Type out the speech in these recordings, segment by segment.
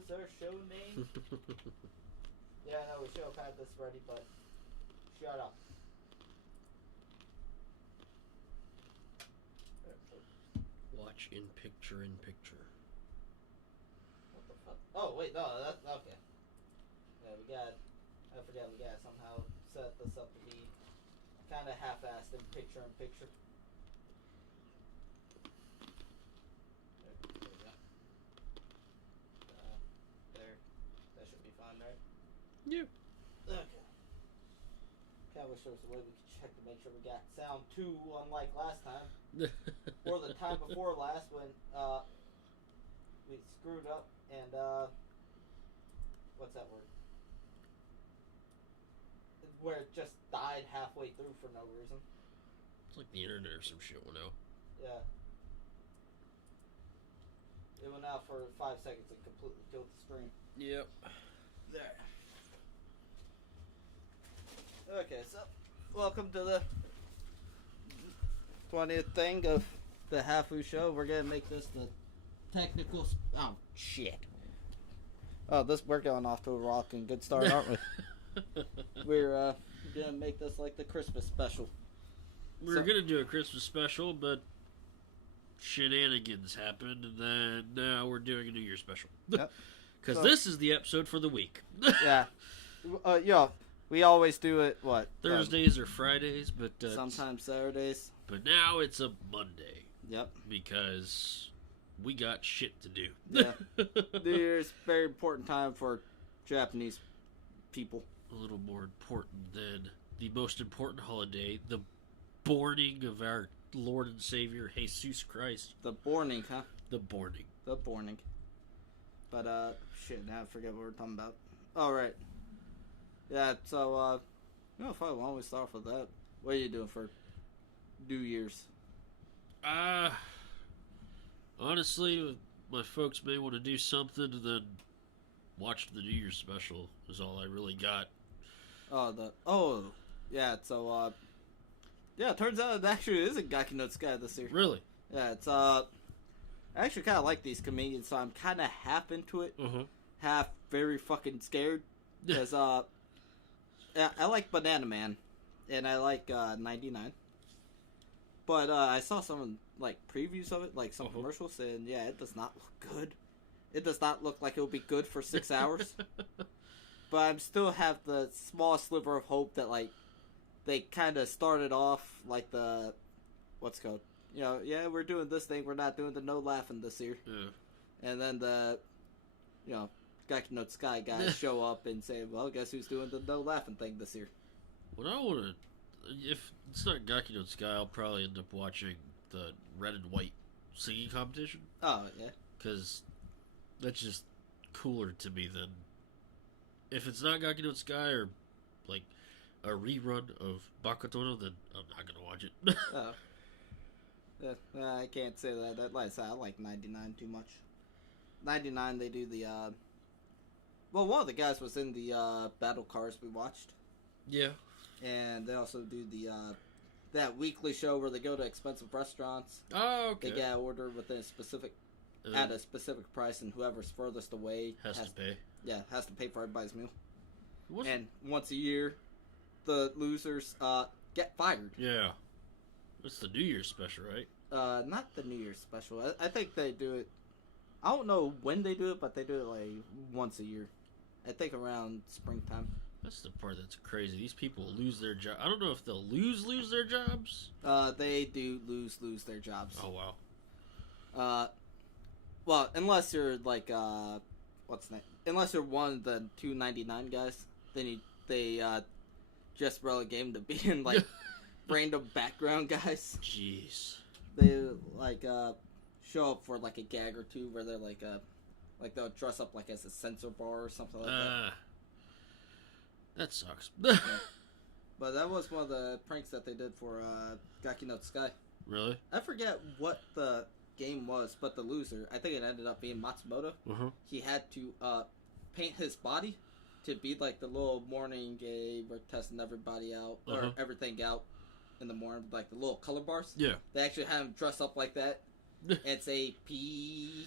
was our show name? Yeah, I know we should have had this ready, but shut up. Watch in picture. What the fuck? Oh, wait, no, that's okay. Yeah, I forget, we gotta somehow set this up to be kind of half-assed in picture. There. That should be fine, right? Yeah. Okay. Kinda wish there was a way we could check to make sure we got sound too, unlike last time. Or the time before last when we screwed up and what's that word? Where it just died halfway through for no reason. It's like the internet or some shit went out. Yeah. It went out for 5 seconds and completely killed the stream. Yep. There. Okay, so welcome to the 20th thing of the Hafu Show. We're gonna make this the technical. Oh shit! Oh, we're going off to a rocking good start, aren't we? We're gonna make this like the Christmas special. We're gonna do a Christmas special, but shenanigans happened, and then now we're doing a New Year's special. Yep. Because this is the episode for the week. Yeah. Yeah. We always do it, what? Thursdays or Fridays, but... sometimes Saturdays. But now it's a Monday. Yep. Because we got shit to do. Yeah. New Year's, very important time for Japanese people. A little more important than the most important holiday, the borning of our Lord and Savior, Jesus Christ. The borning, huh? The borning. The borning. But, shit, now I forget what we're talking about. Oh, right. Yeah, so, fine, why don't we start off with that? What are you doing for New Year's? Honestly, my folks may want to do something and then watch the New Year's special is all I really got. Yeah, so, it turns out it actually is a Gaki no Tsukai this year. Really? Yeah, it's, I actually kind of like these comedians, so I'm kind of half into it. Half very fucking scared. Because, I like Banana Man, and I like 99. But I saw some like previews of it, like some commercials, and yeah, it does not look good. It does not look like it will be good for 6 hours. But I still have the small sliver of hope that like they kind of started off like the what's it called? Yeah, we're doing this thing. We're not doing the no laughing this year. Yeah. And then the Gaki no Tsukai guys show up and say, well, guess who's doing the no laughing thing this year? What I want to... If it's not Gaki no Tsukai, I'll probably end up watching the red and white singing competition. Oh, yeah. Because that's just cooler to me than... If it's not Gaki no Tsukai or, like, a rerun of Bakatono, then I'm not going to watch it. Oh. Yeah, I can't say that. Like I said, I like 99 too much. 99, they do the, well, one of the guys was in the, Battle Cars we watched. Yeah. And they also do the, that weekly show where they go to expensive restaurants. Oh, okay. They get an order within a specific, at a specific price, and whoever's furthest away has to pay. Yeah, has to pay for everybody's meal. What's and once a year, the losers, get fired. Yeah. It's the New Year's special, right? Not the New Year's special. I think they do it. I don't know when they do it, but they do it like once a year. I think around springtime. That's the part that's crazy. These people lose their job. I don't know if they'll lose their jobs. They do lose their jobs. Oh wow. Well, unless you're like what's the name? Unless you're one of the 299 guys, then they just relegate them to being like random background guys. Jeez. They like show up for like a gag or two where they're like they'll dress up like as a censor bar or something like that. That sucks. Yeah. But that was one of the pranks that they did for Gaki no Tsukai. Really? I forget what the game was, but the loser, I think it ended up being Matsumoto. He had to paint his body to be like the little morning game where testing everybody out or everything out in the morning, like the little color bars. Yeah. They actually had him dress up like that and say P.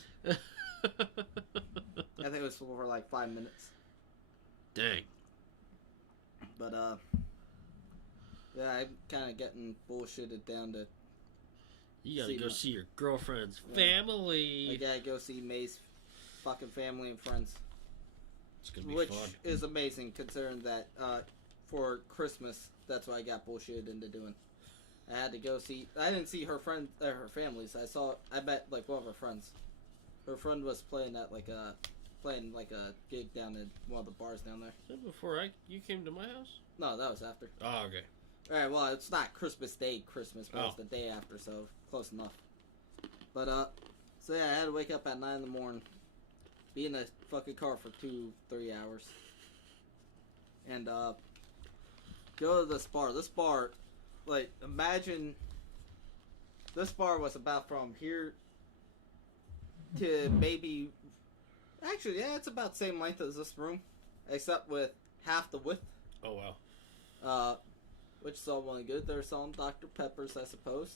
I think it was for like 5 minutes. Dang. But yeah, I'm kind of getting bullshitted down to. You gotta go see your girlfriend's family. I gotta go see May's fucking family and friends. It's gonna be fun. Which is amazing considering that for Christmas, that's what I got bullshitted into doing. I had to go see. I didn't see her friends, her families. I met like one of her friends. Her friend was playing at like a gig down in one of the bars down there. Is that before you came to my house? No, that was after. Oh, okay. All right. Well, it's not Christmas Day, but it's the day after, so close enough. But so yeah, I had to wake up at 9 in the morning, be in a fucking car for 2-3 hours, and go to this bar. This bar, like, imagine this bar was about from here to maybe. Actually, yeah, it's about the same length as this room, except with half the width. Oh wow. Which is all well and good. They're selling Dr. Peppers, I suppose.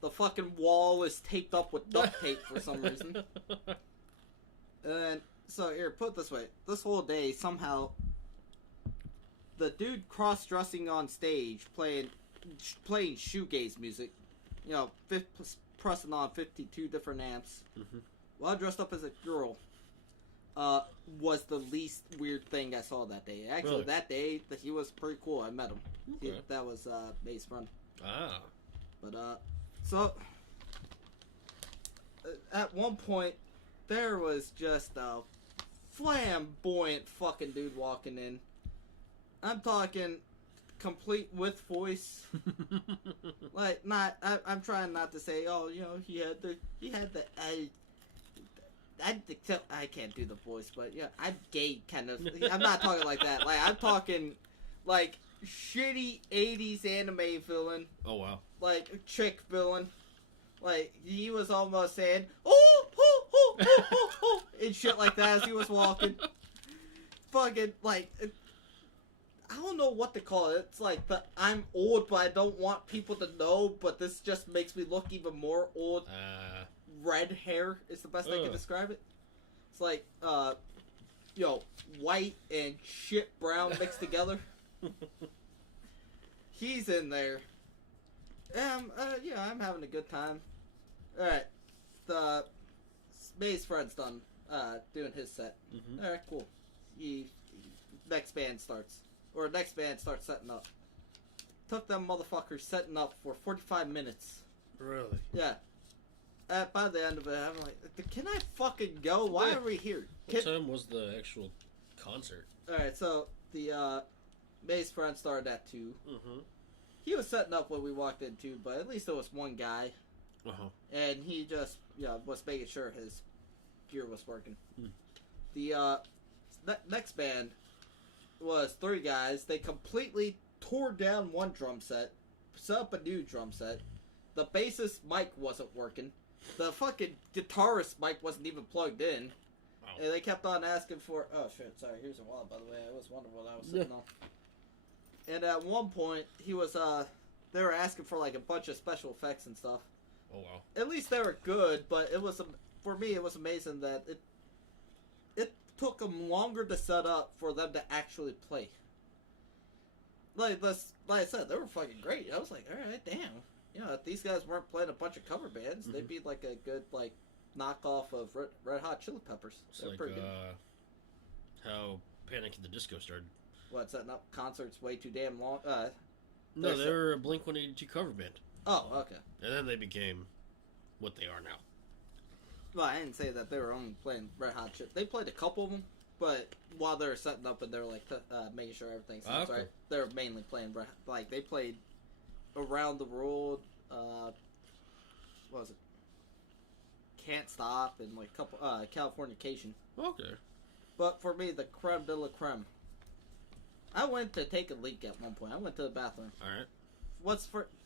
The fucking wall is taped up with duct tape for some reason. And so here, put it this way: this whole day somehow, the dude cross-dressing on stage playing shoegaze music, you know, pressing on 52 different amps, while dressed up as a girl. Was the least weird thing I saw that day. Actually, really? That day, he was pretty cool. I met him. Okay. That was May's friend. Ah. But, so, at one point, there was just a flamboyant fucking dude walking in. I'm talking complete with voice. Like, I'm trying not to say, oh, you know, he had the I can't do the voice, but yeah, I'm gay kind of. I'm not talking like that. Like, I'm talking like shitty 80s anime villain. Oh wow. Like chick villain. Like he was almost saying oh and shit like that as he was walking. Fucking like I don't know what to call it. It's like I'm old, but I don't want people to know. But this just makes me look even more old. Red hair is the best I can describe it. It's like, you know, white and shit brown mixed together. He's in there. Yeah, I'm having a good time. Alright, May's friend's done, doing his set. Alright, cool. Next band starts setting up. Took them motherfuckers setting up for 45 minutes. Really? Yeah. By the end of it, I'm like, can I fucking go? Why are we here? What time was the actual concert? Alright, so the May's friend started at 2. He was setting up when we walked in too, but at least there was one guy. And he just, was making sure his gear was working. The next band was 3 guys. They completely tore down one drum set, set up a new drum set. The bassist mic wasn't working. The fucking guitarist mic wasn't even plugged in. Wow. And they kept on asking for... Oh, shit. Sorry. Here's a wallet, by the way. I was wondering what I was sitting on. And at one point, he was... They were asking for, like, a bunch of special effects and stuff. Oh, wow. At least they were good, but it was... For me, it was amazing that it took them longer to set up for them to actually play. Like I said, they were fucking great. I was like, alright, damn. You know, if these guys weren't playing a bunch of cover bands, they'd be like a good, like, knockoff of Red Hot Chili Peppers. It's like, how Panic at the Disco started. What, setting up concerts way too damn long? No, they were a Blink-182 cover band. Oh, okay. And then they became what they are now. Well, I didn't say that they were only playing Red Hot Chili. They played a couple of them, but while they were setting up and they were, like, making sure everything sounds right, they were mainly playing, like, they played Around the World, what was it? Can't Stop, and like a couple, Californication. Okay. But for me, the creme de la creme. I went to take a leak at one point. I went to the bathroom. Alright.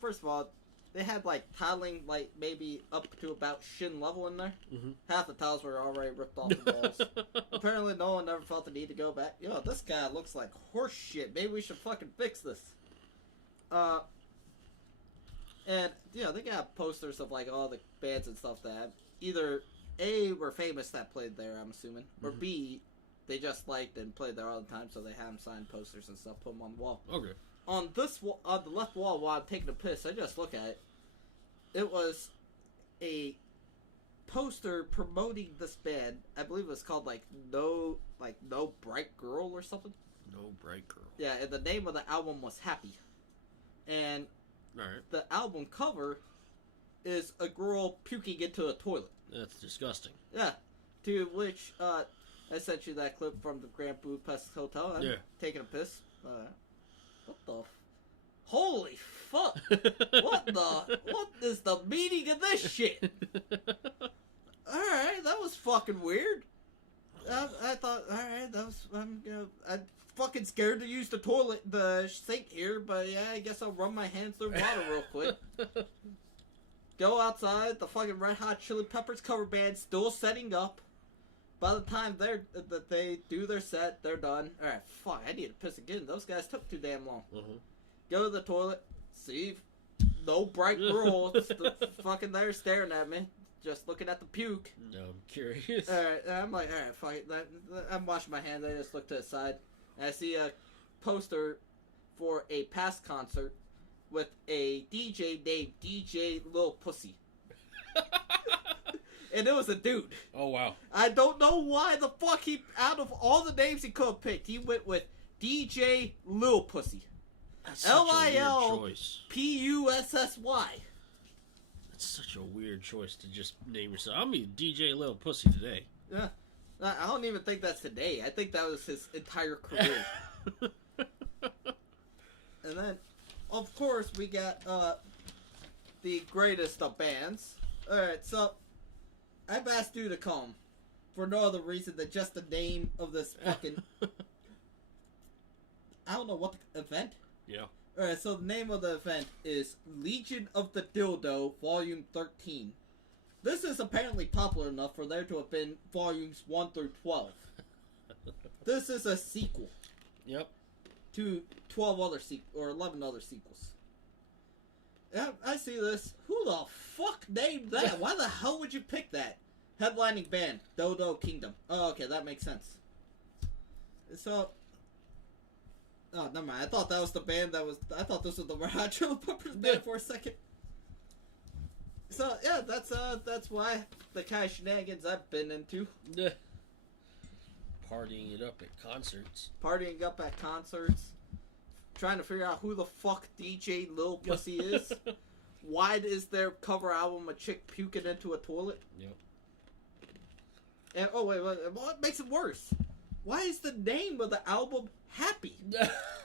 First of all, they had like tiling like maybe up to about shin level in there. Half the tiles were already ripped off the walls. Apparently no one ever felt the need to go back. Yo, this guy looks like horse shit. Maybe we should fucking fix this. And, you know, they got posters of, like, all the bands and stuff that either, A, were famous that played there, I'm assuming, or B, they just liked and played there all the time, so they had them sign posters and stuff, put them on the wall. Okay. On this wall, on the left wall, while I'm taking a piss, I just look at it. It was a poster promoting this band. I believe it was called No Bright Girl or something. No Bright Girl. Yeah, and the name of the album was Happy. And the album cover is a girl puking into a toilet. That's disgusting. Yeah. To which, I sent you that clip from the Grand Budapest Hotel. I'm taking a piss. What the... Holy fuck! What is the meaning of this shit? Alright, that was fucking weird. I thought, alright, that was... I'm fucking scared to use the sink here, but yeah, I guess I'll run my hands through water real quick. Go outside, the fucking Red Hot Chili Peppers cover band still setting up. By the time they do their set, they're done. Alright, fuck, I need to piss again. Those guys took too damn long. Mm-hmm. Go to the toilet, see no bright girl fucking there staring at me, just looking at the puke. No, I'm curious. Alright, I'm like, alright, fuck it. I'm washing my hands, I just look to the side, and I see a poster for a past concert with a DJ named DJ Lil Pussy. And it was a dude. Oh, wow. I don't know why the fuck out of all the names he could have picked, he went with DJ Lil Pussy. That's such a weird choice. P-U-S-S-Y. That's such a weird choice to just name yourself. I'm a DJ Lil Pussy today. Yeah. I don't even think that's today. I think that was his entire career. And then, of course, we got the greatest of bands. Alright, so I've asked you to come for no other reason than just the name of this fucking... I don't know what the event? Yeah. Alright, so the name of the event is Legion of the Dildo, Volume 13. This is apparently popular enough for there to have been Volumes 1 through 12. This is a sequel. Yep. To 12 other or 11 other sequels. Yeah, I see this. Who the fuck named that? Why the hell would you pick that? Headlining band, Dodo Kingdom. Oh, okay, that makes sense. So... Oh, never mind. I thought that was the band that was... I thought this was the Red Hot Chili Peppers band for a second. So, yeah, that's why the kind of shenanigans I've been into. Partying it up at concerts. Partying up at concerts. Trying to figure out who the fuck DJ Lil Pussy is. Why is their cover album a chick puking into a toilet? Yep. And, oh, wait, what makes it worse? Why is the name of the album Happy?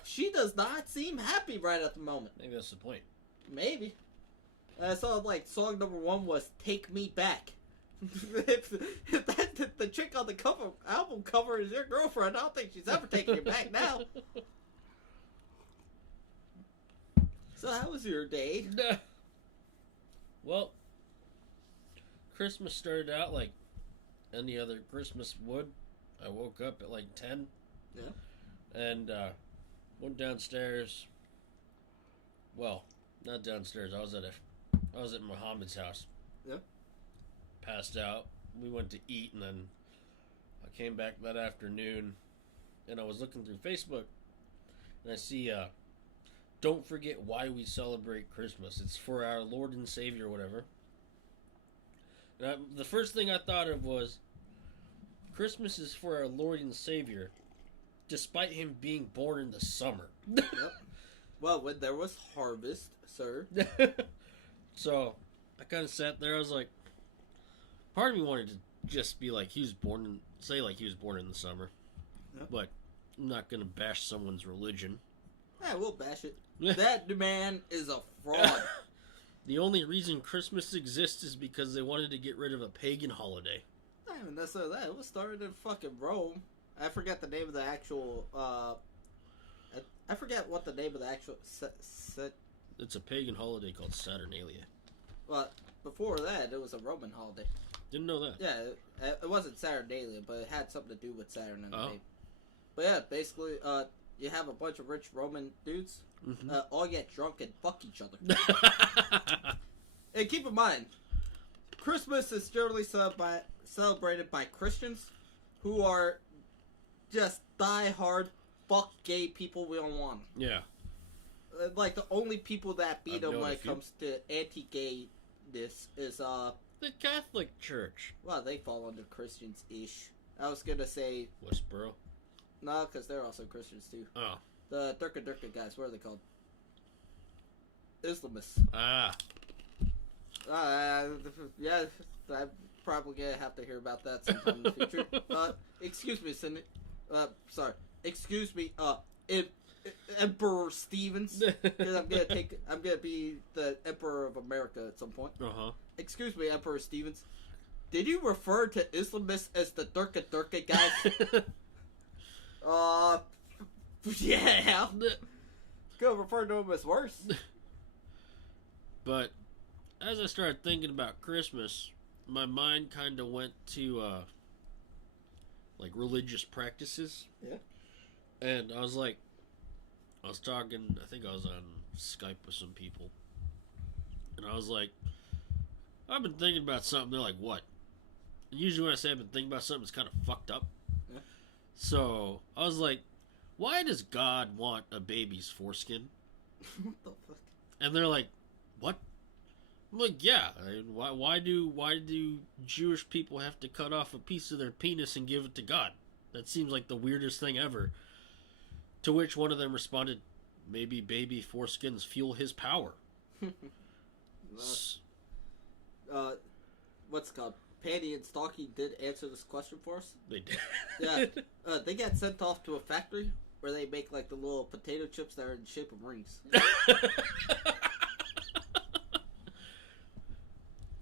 She does not seem happy right at the moment. I think that's the point. Maybe. I saw, song number 1 was Take Me Back. if the chick on the album cover is your girlfriend, I don't think she's ever taking you back now. So how was your day? Well, Christmas started out like any other Christmas would. I woke up at 10. Yeah. And went downstairs. Well, not downstairs. I was at Muhammad's house. Yep. Passed out. We went to eat, and then I came back that afternoon, and I was looking through Facebook, and I see, don't forget why we celebrate Christmas. It's for our Lord and Savior, whatever. And the first thing I thought of was, Christmas is for our Lord and Savior, despite him being born in the summer. Yep. Well, when there was harvest, sir. So, I kind of sat there, I was like, part of me wanted to just be like, he was born in the summer. Yep. But I'm not going to bash someone's religion. Yeah, we'll bash it. That man is a fraud. The only reason Christmas exists is because they wanted to get rid of a pagan holiday. Not even necessarily that. It was started in fucking Rome. I forget the name of the actual, I forget what the name of the actual It's a pagan holiday called Saturnalia. Well, before that, it was a Roman holiday. Didn't know that. Yeah, it wasn't Saturnalia, but it had something to do with Saturn in the name. But yeah, basically, you have a bunch of rich Roman dudes, all get drunk and fuck each other. And keep in mind, Christmas is generally celebrated by Christians who are just die hard, fuck gay people, we don't want them. Yeah. Like, the only people that beat them when it few. comes to anti-gayness is, The Catholic Church. well, they fall under Christians-ish. I was gonna say, Westboro. no, because they're also Christians, too. Oh. The Durka guys, what are they called? Islamists. Ah. Yeah, I'm probably gonna have to hear about that sometime in the future. Excuse me, Cindy. Sorry. Excuse me, Emperor Stevens. Because I'm gonna be the Emperor of America at some point. Uh-huh. Excuse me, Emperor Stevens. Did you refer to Islamists as the Durka guys? Yeah. Go refer to them as worse. But as I started thinking about Christmas, my mind kind of went to like religious practices. Yeah. And I was talking, I think I was on Skype with some people. And I was like, I've been thinking about something. They're like, what? And usually when I say I've been thinking about something, it's kind of fucked up. Yeah. So I was like, why does God want a baby's foreskin? What the fuck? And they're like, what? I'm like, yeah. Why do Jewish people have to cut off a piece of their penis and give it to God? That seems like the weirdest thing ever. To which one of them responded, maybe baby foreskins fuel his power. What's it called? Patty and Stalky did answer this question for us. They did. Yeah. They got sent off to a factory where they make like the little potato chips that are in the shape of rings.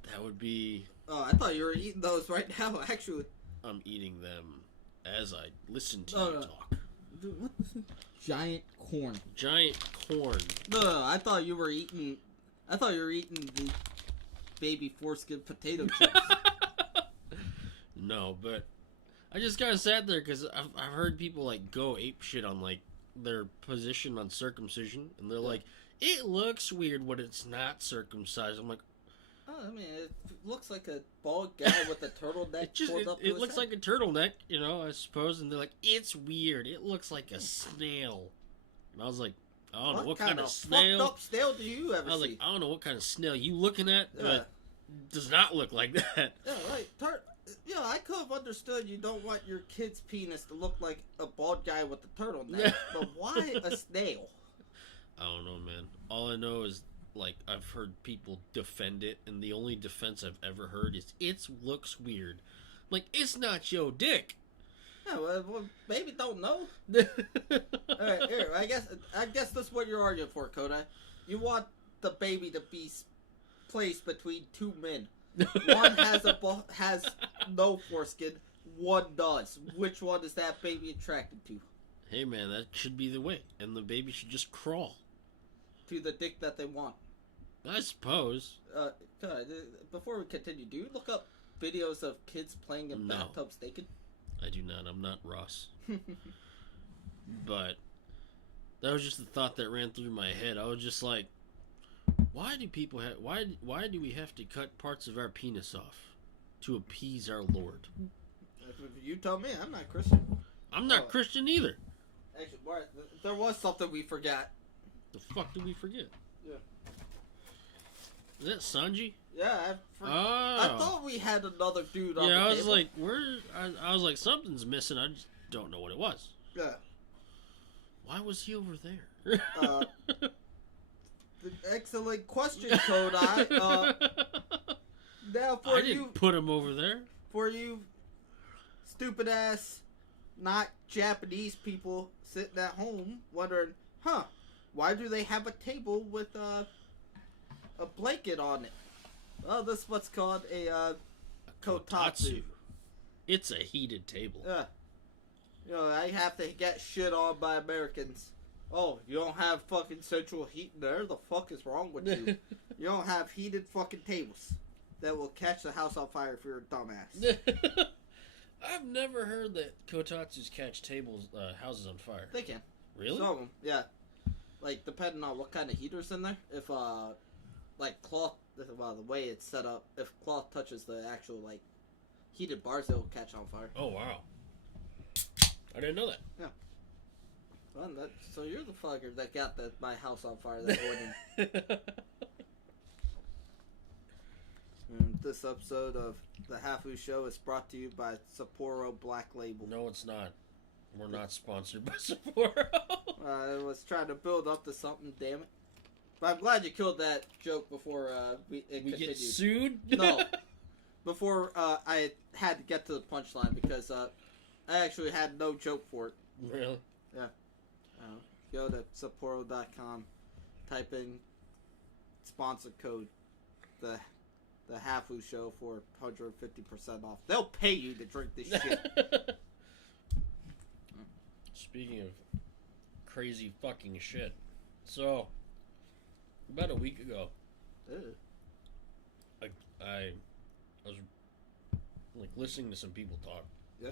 That would be... Oh, I thought you were eating those right now, actually. I'm eating them as I listen to you talk. Dude, what the giant corn? Giant corn. No, I thought you were eating the baby foreskin potato chips. No, but I just kind of sat there because I've heard people like go ape shit on like their position on circumcision, and they're like, it looks weird when it's not circumcised. I'm like, oh, I mean, it looks like a bald guy with a turtleneck pulled up to it his looks head. like a turtleneck, you know, I suppose, and they're like, it's weird. It looks like a snail. And I was like, I don't know what kind of snail. Fucked up snail do you ever see? I was like, I don't know what kind of snail you looking at, but does not look like that. Yeah, right. I could have understood you don't want your kid's penis to look like a bald guy with a turtleneck, but why a snail? I don't know, man. All I know is, like, I've heard people defend it, and the only defense I've ever heard is, it looks weird. Like, it's not your dick. Yeah, well, maybe don't know. Alright, here, I guess that's what you're arguing for, Kodai. You want the baby to be placed between two men. One has no foreskin, one does. Which one is that baby attracted to? Hey, man, that should be the way. And the baby should just crawl. To the dick that they want. I suppose. Before we continue, do you look up videos of kids playing in bathtubs naked? I do not. I'm not Ross. But that was just the thought that ran through my head. I was just like, why do people have? Why do we have to cut parts of our penis off to appease our Lord? You tell me. I'm not Christian. I'm not Christian either. Actually, there was something we forgot. The fuck did we forget? Yeah. Is that Sanji? Yeah, I thought we had another dude on the table. I was like, I was like, something's missing. I just don't know what it was. Yeah. Why was he over there? Excellent question, Kodai. Now I didn't put him over there. For you stupid ass, not Japanese people sitting at home wondering, why do they have a table with a blanket on it? Well, this is what's called a kotatsu. It's a heated table. Yeah. I have to get shit on by Americans. Oh, you don't have fucking central heat in there? The fuck is wrong with you? You don't have heated fucking tables that will catch the house on fire if you're a dumbass. I've never heard that kotatsus catch houses on fire. They can. Really? Some of them, yeah. Like, depending on what kind of heater's in there. If, like, cloth, the way it's set up, if cloth touches the actual, like, heated bars, it'll catch on fire. Oh, wow. I didn't know that. Yeah. Well, so you're the fucker that got my house on fire that morning. And this episode of the Hafu Show is brought to you by Sapporo Black Label. No, it's not. We're not sponsored by Sapporo. I was trying to build up to something, damn it. But I'm glad you killed that joke before we continued. Get sued? No. Before I had to get to the punchline because I actually had no joke for it. Really? Yeah. Go to Sapporo.com, type in sponsor code, the Hafu Show for 150% off. They'll pay you to drink this shit. Speaking of crazy fucking shit, so about a week ago, I was like listening to some people talk. Yeah.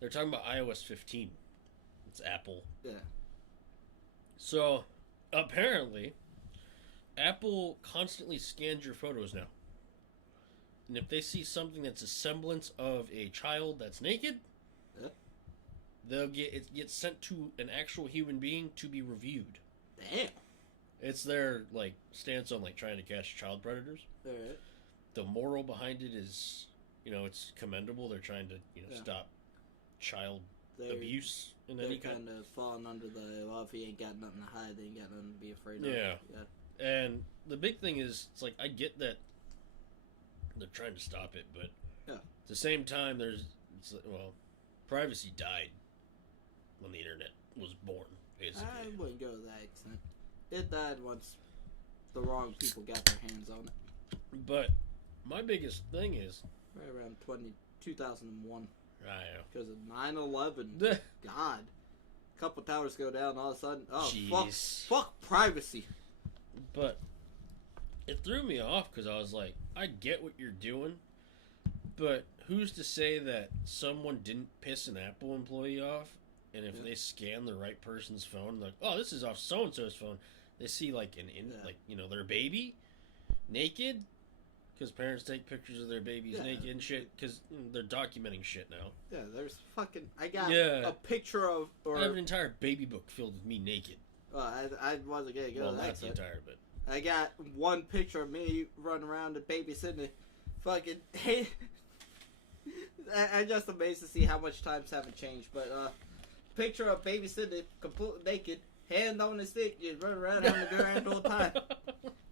They're talking about iOS 15. It's Apple. Yeah. So apparently, Apple constantly scans your photos now. And if they see something that's a semblance of a child that's naked, they'll it gets sent to an actual human being to be reviewed. Damn. It's their like stance on like trying to catch child predators. Alright. The moral behind it is, it's commendable. They're trying to, stop child abuse in any kind. They're kind of falling under the, well, if he ain't got nothing to hide, they ain't got nothing to be afraid of. Yeah. And the big thing is, it's like, I get that they're trying to stop it, but at the same time, privacy died when the internet was born, basically. I wouldn't go to that extent. It died once the wrong people got their hands on it. But my biggest thing is... Right around 2001. I know. Because of 9/11. God. A couple towers go down, all of a sudden, fuck privacy. But it threw me off because I was like, I get what you're doing, but who's to say that someone didn't piss an Apple employee off, and if they scan the right person's phone, like, oh, this is off so-and-so's phone, they see like their baby naked, because parents take pictures of their babies naked and shit, because they're documenting shit now. Yeah, there's fucking... I got a picture of... I have an entire baby book filled with me naked. I wasn't going to go to that. Well, not the entire, but... I got one picture of me running around and babysitting fucking... I'm just amazed to see how much times haven't changed, but picture of babysitting completely naked, hand on the stick, just running around having a grand old time.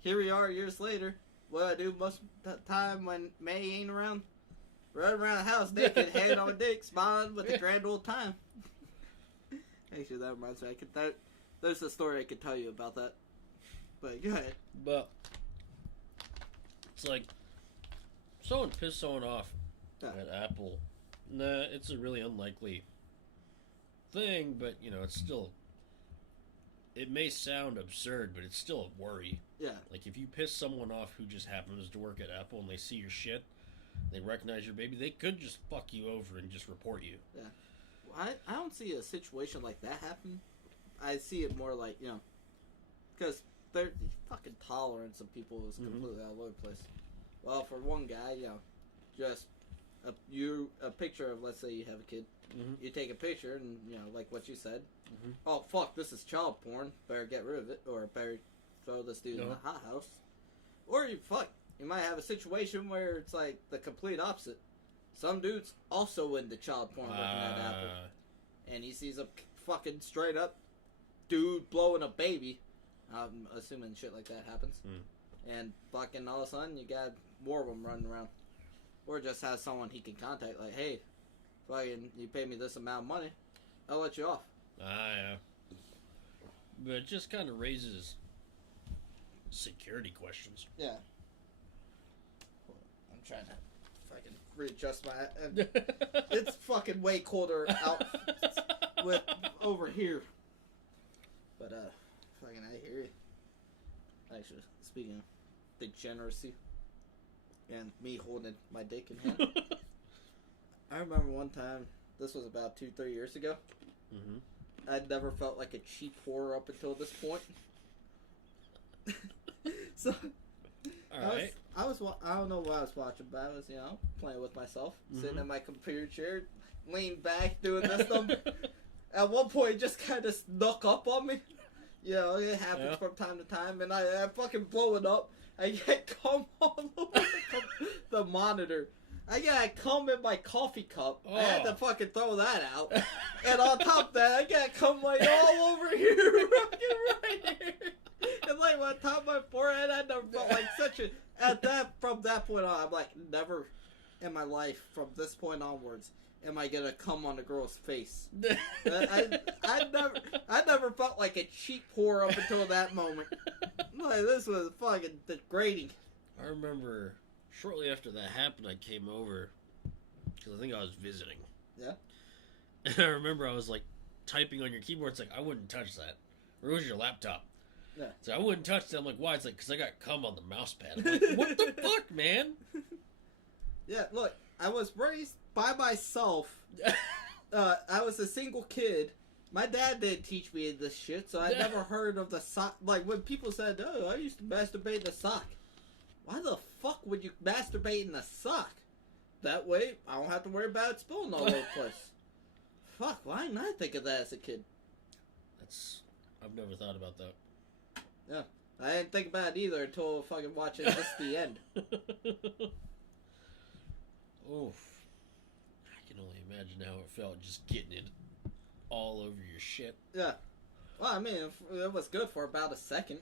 Here we are years later. What I do most of the time when May ain't around? Running around the house naked, hand on dick, smiling with a grand old time. Actually, that reminds me. There's a story I could tell you about that. But go ahead. But it's like someone pissed someone off at Apple. Nah, it's a really unlikely thing, but it's still. It may sound absurd, but it's still a worry. Yeah. Like, if you piss someone off who just happens to work at Apple and they see your shit, they recognize your baby, they could just fuck you over and just report you. Yeah. I don't see a situation like that happen. I see it more like, because their fucking tolerance of people is completely all over the place. Well, for one guy, just a picture of, let's say you have a kid. Mm-hmm. You take a picture and, like what you said. Mm-hmm. Oh, fuck, this is child porn. Better get rid of it. Or better throw this dude in the hot house. Or you might have a situation where it's like the complete opposite. Some dude's also into child porn looking at Apple. And he sees a fucking straight up dude blowing a baby. I'm assuming shit like that happens. And fucking all of a sudden you got more of them running around. Or just has someone he can contact, like, hey, fucking, you pay me this amount of money, I'll let you off. Yeah. But it just kind of raises security questions. Yeah. I'm trying to fucking readjust my... it's fucking way colder out over here. But, fucking, I hear you. Actually, speaking of degeneracy and me holding my dick in hand, I remember one time, this was about 2-3 years ago, I'd never felt like a cheap whore up until this point. So, I don't know what I was watching, but I was, playing with myself, sitting in my computer chair, leaned back, doing this stuff. At one point, it just kind of snuck up on me. It happens from time to time, and I fucking blow it up. I get cum all over the monitor. I got cum in my coffee cup. I had to fucking throw that out. And on top of that, I got cum like all over here, right here. And like on top of my forehead, I never felt like such a. From that point on, I'm like, never in my life from this point onwards am I gonna come on a girl's face. I never felt like a cheap whore up until that moment. Like, this was fucking degrading. I remember shortly after that happened, I came over because I think I was visiting. Yeah. And I remember I was like typing on your keyboard. It's like, I wouldn't touch that. Or it was your laptop. Yeah. So I wouldn't touch that. I'm like, why? It's like, because I got cum on the mouse pad. I'm like, what the fuck, man? Yeah, look, I was raised by myself. I was a single kid. My dad didn't teach me this shit, so I never heard of the sock. Like, when people said, oh, I used to masturbate in a sock. Why the fuck would you masturbate in a sock? That way, I don't have to worry about it spilling all over the place. Fuck, why didn't I think of that as a kid? I've never thought about that. Yeah, I didn't think about it either until fucking watching this the end. Oof. I can only imagine how it felt just getting it all over your shit. Yeah. Well, I mean, it was good for about a second.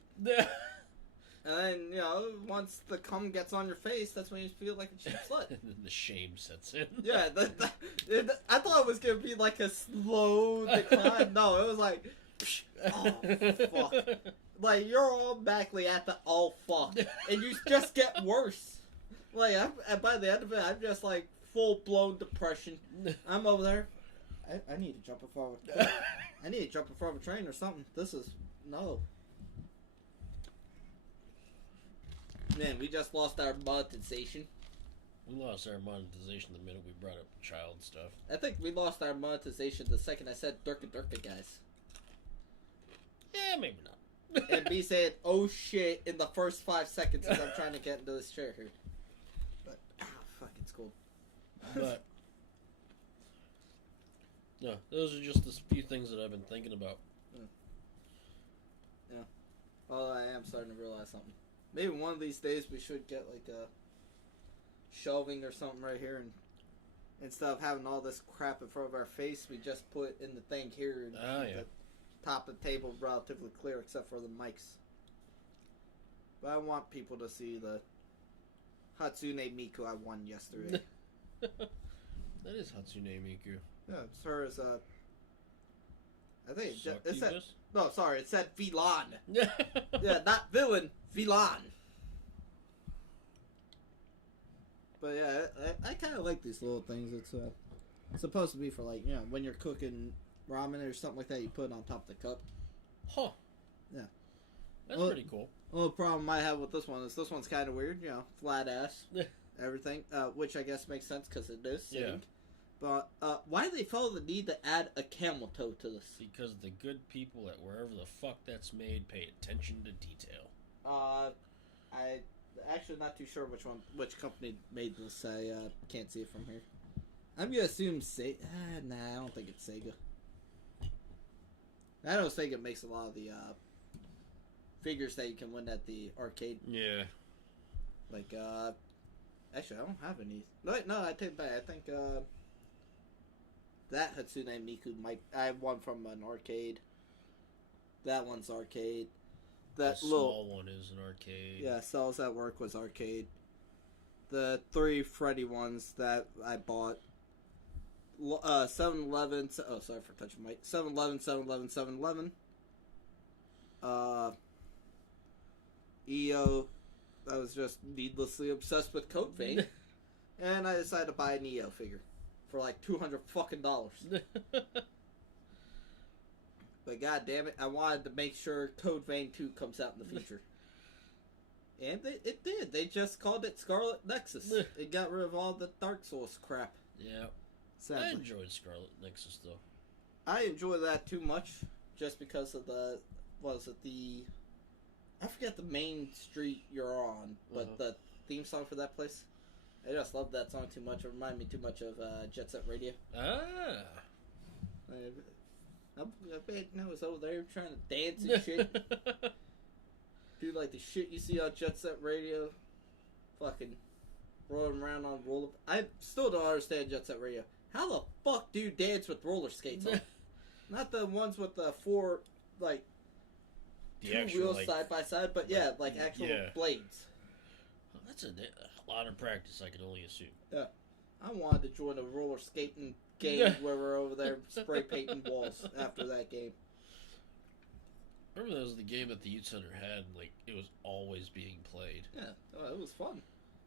And then, once the cum gets on your face, that's when you feel like a cheap slut. And then the shame sets in. Yeah, I thought it was going to be like a slow decline. No, it was like, oh, fuck. Like, you're automatically at the oh, fuck. And you just get worse. Like, by the end of it, I'm just like full-blown depression. I'm over there. I need to jump in front of I need to jump in front of a train or something. This is, no. Man, we just lost our monetization. We lost our monetization the minute we brought up child stuff. I think we lost our monetization the second I said Durka Durka, guys. Yeah, maybe not. And me saying, oh shit, in the first 5 seconds as I'm trying to get into this chair here. But, fuck, it's cold. But, no, those are just the few things that I've been thinking about. Yeah. Well, I am starting to realize something. Maybe one of these days we should get like a shelving or something right here, and instead of having all this crap in front of our face, we just put in the thing here and the top of the table relatively clear except for the mics. But I want people to see the Hatsune Miku I won yesterday. That is Hatsune Miku. Yeah, it's her as a... I think it said... Succubus? No, sorry, it said Villain. Yeah, not villain, Villain. But yeah, I kind of like these little things. It's supposed to be for, like, when you're cooking ramen or something like that, you put it on top of the cup. Huh. Yeah. That's pretty cool. The only problem I have with this one is this one's kind of weird, flat ass, everything, which I guess makes sense because it is sitting. Yeah. But why do they feel the need to add a camel toe to this? Because the good people at wherever the fuck that's made pay attention to detail. I actually not too sure which company made this. I can't see it from here. I'm gonna assume Sega. Nah, I don't think it's Sega. I know Sega makes a lot of the figures that you can win at the arcade. Yeah. Like actually I don't have any. No, I take it back. I think that Hatsune Miku I have one from an arcade. That one's arcade. That the small one is an arcade. Yeah, Cells at Work was arcade. The 3 Freddy ones that I bought. 7-Eleven. Oh, sorry for touching my 7-Eleven, 7-Eleven, 7-Eleven. EO. I was just needlessly obsessed with Code Vein, and I decided to buy an EO figure for like $200 fucking dollars. But god damn it, I wanted to make sure Code Vein 2 comes out in the future. And it did. They just called it Scarlet Nexus. It got rid of all the Dark Souls crap. Yeah. Sadly. I enjoyed Scarlet Nexus though. I enjoy that too much just because of I forget the main street you're on, but the theme song for that place. I just love that song too much. It reminded me too much of Jet Set Radio. Ah. I was over there trying to dance and shit. Do like the shit you see on Jet Set Radio. Fucking rolling around on roller. I still don't understand Jet Set Radio. How the fuck do you dance with roller skates on? Not the ones with the four, like, the two actual, wheels like, side by side, but yeah, like actual blades. Well, that's a lot of practice, I can only assume. Yeah. I wanted to join a roller skating game where we're over there spray painting walls after that game. I remember that was the game that the youth center had, like, it was always being played. Yeah, it was fun.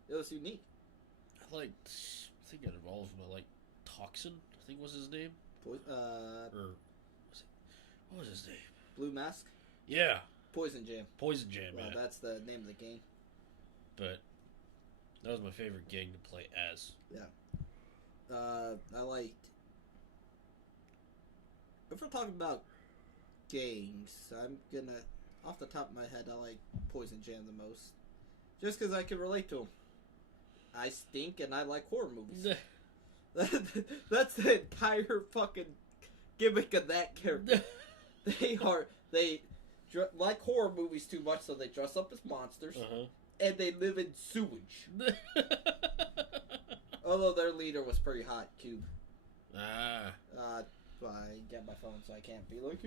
It was unique. I think out of all of them, I liked Toxin, I think was his name. What was his name? Blue Mask? Yeah. Poison Jam. Poison Jam, Well, yeah. that's the name of the game. But that was my favorite gang to play as. Yeah. I liked... If we're talking about games, I'm gonna... Off the top of my head, I like Poison Jam the most. Just because I can relate to them. I stink and I like horror movies. That's the entire fucking gimmick of that character. They like horror movies too much, so they dress up as monsters, and they live in sewage. Although their leader was pretty hot, Cube. But I get my phone, so I can't be like,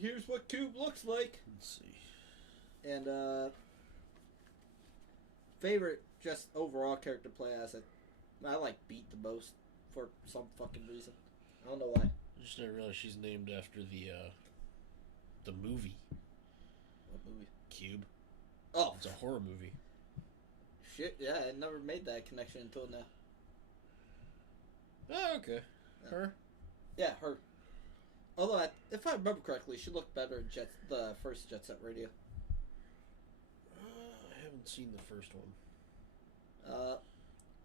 here's what Cube looks like. Let's see. And favorite, just overall character play as I like Beat the most for some fucking reason. I don't know why. I just didn't realize she's named after the movie. What movie? Cube. Oh, it's a horror movie. Shit, yeah, I never made that connection until now. Oh, okay. Yeah. Her? Yeah, her. Although, if I remember correctly, she looked better in the first Jet Set Radio. I haven't seen the first one.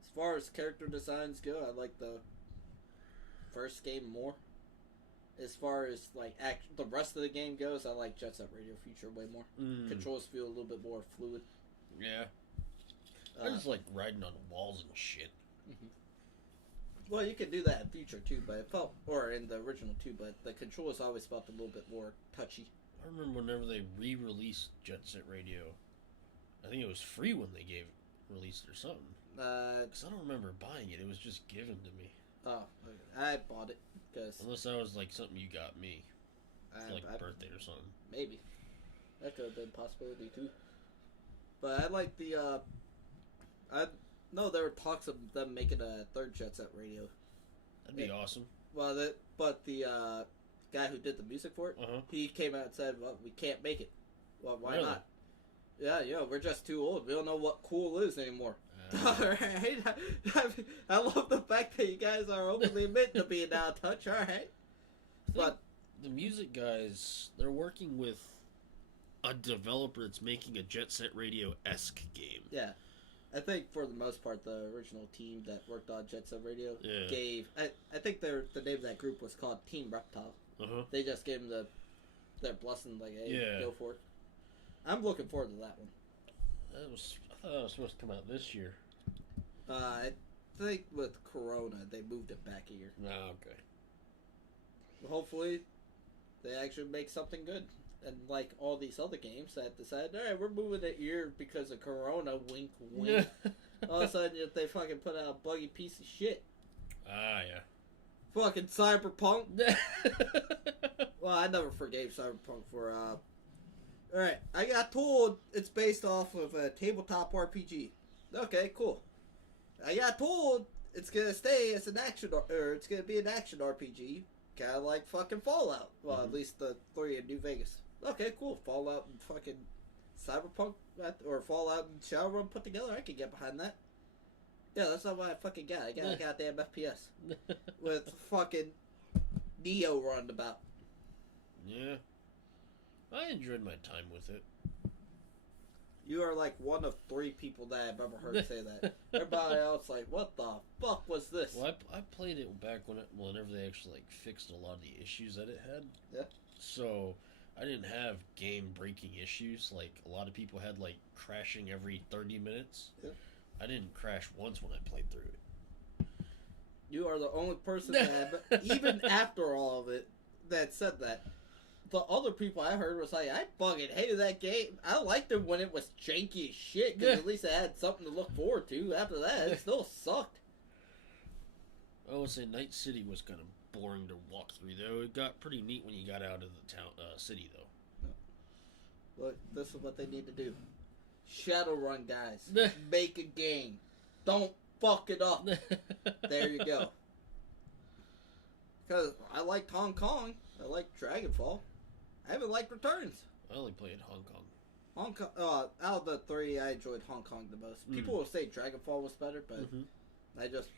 As far as character designs go, I like the first game more. As far as like the rest of the game goes, I like Jet Set Radio Future way more. Controls feel a little bit more fluid. Yeah. I just like riding on walls and shit. Well, you could do that in Future too, but it felt, or in the original too, but the controls always felt a little bit more touchy. I remember whenever they re-released Jet Set Radio, I think it was free when they released it or something. Because I don't remember buying it. It was just given to me. Oh, I bought it because unless that was like something you got me for like birthday or something. Maybe that could have been a possibility too. But I like the. I know there were talks of them making a third Jet Set Radio. That'd be awesome. Well, the guy who did the music for it, he came out and said, "Well, we can't make it. Well, why not?" Yeah, we're just too old. We don't know what cool is anymore. Alright. I love the fact that you guys are openly admitting to being out of touch. Alright. But the music guys, they're working with a developer that's making a Jet Set Radio-esque game. Yeah. I think for the most part, the original team that worked on Jet Set Radio gave... I think the name of that group was called Team Reptile. They just gave them their blessing, like, hey, go for it. I'm looking forward to that one. I thought that was supposed to come out this year. I think with Corona, they moved it back a year. Oh, okay. Hopefully, they actually make something good. And like all these other games that decide, alright, we're moving it a year because of Corona, wink, wink. All of a sudden, if they fucking put out a buggy piece of shit. Ah, yeah. Fucking Cyberpunk. Well, I never forgave Cyberpunk for, Alright, I got told it's based off of a tabletop RPG. Okay, cool. I got told it's gonna stay as an action, or it's gonna be an action RPG, kind of like fucking Fallout. Well, at least the 3 in New Vegas. Okay, cool. Fallout and fucking Cyberpunk, or Fallout and Shadowrun put together. I can get behind that. Yeah, that's not what I fucking got. I got a goddamn FPS with fucking Neo running about. Yeah. I enjoyed my time with it. You are like one of 3 people that I've ever heard say that. Everybody else like, what the fuck was this? Well, I played it back whenever they actually like fixed a lot of the issues that it had. Yeah. So I didn't have game breaking issues like a lot of people had, like crashing every 30 minutes. Yeah. I didn't crash once when I played through it. You are the only person that, even after all of it, that said that. The other people I heard was like, I fucking hated that game. I liked it when it was janky as shit, because at least I had something to look forward to. After that, it still sucked. I would say Night City was kind of boring to walk through, though. It got pretty neat when you got out of the town city, though. Look, this is what they need to do. Shadowrun, guys. Make a game. Don't fuck it up. There you go. Because I liked Hong Kong. I liked Dragonfall. I haven't liked Returns. I only played Hong Kong. Hong Kong. Out of the three, I enjoyed Hong Kong the most. People will say Dragonfall was better, but I just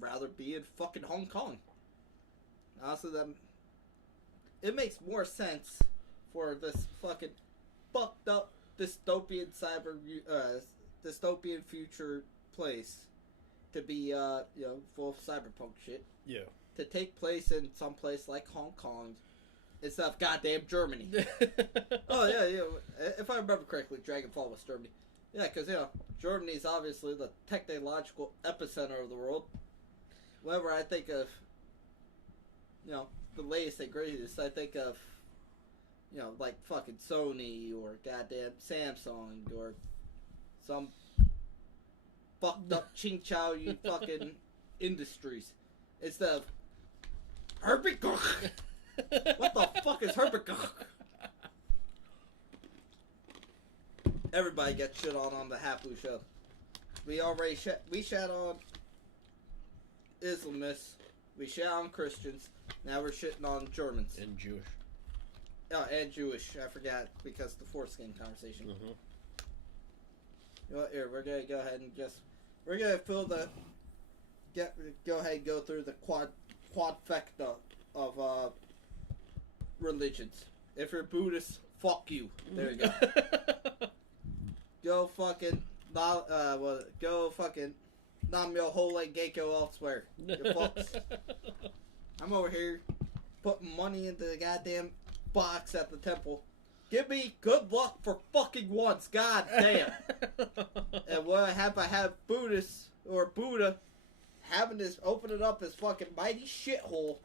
rather be in fucking Hong Kong. Honestly, it makes more sense for this fucking fucked up dystopian dystopian future place to be full of cyberpunk shit. Yeah. To take place in some place like Hong Kong instead of goddamn Germany. Oh yeah. If I remember correctly, Dragonfall was Germany. Yeah, because Germany is obviously the technological epicenter of the world. Whenever I think of the latest and greatest, I think of like fucking Sony or goddamn Samsung or some fucked up Ching Chow you fucking industries instead of Herbigok. What the fuck is Herbigok? Everybody gets shit on the Hafu Show. We already we shat on Islamists. We shat on Christians. Now we're shitting on Germans. And Jewish. Oh, and Jewish. I forgot because the foreskin conversation. Mm-hmm. You know what, here, we're gonna go ahead and we're gonna fill the go ahead and go through the quadfecta of religions. If you're Buddhist, fuck you. There you go. Go fucking Namyo Hole Geiko elsewhere. You fucks. I'm over here putting money into the goddamn box at the temple. Give me good luck for fucking once, god damn. And what I have Buddhists or Buddha having this opening up his fucking mighty shithole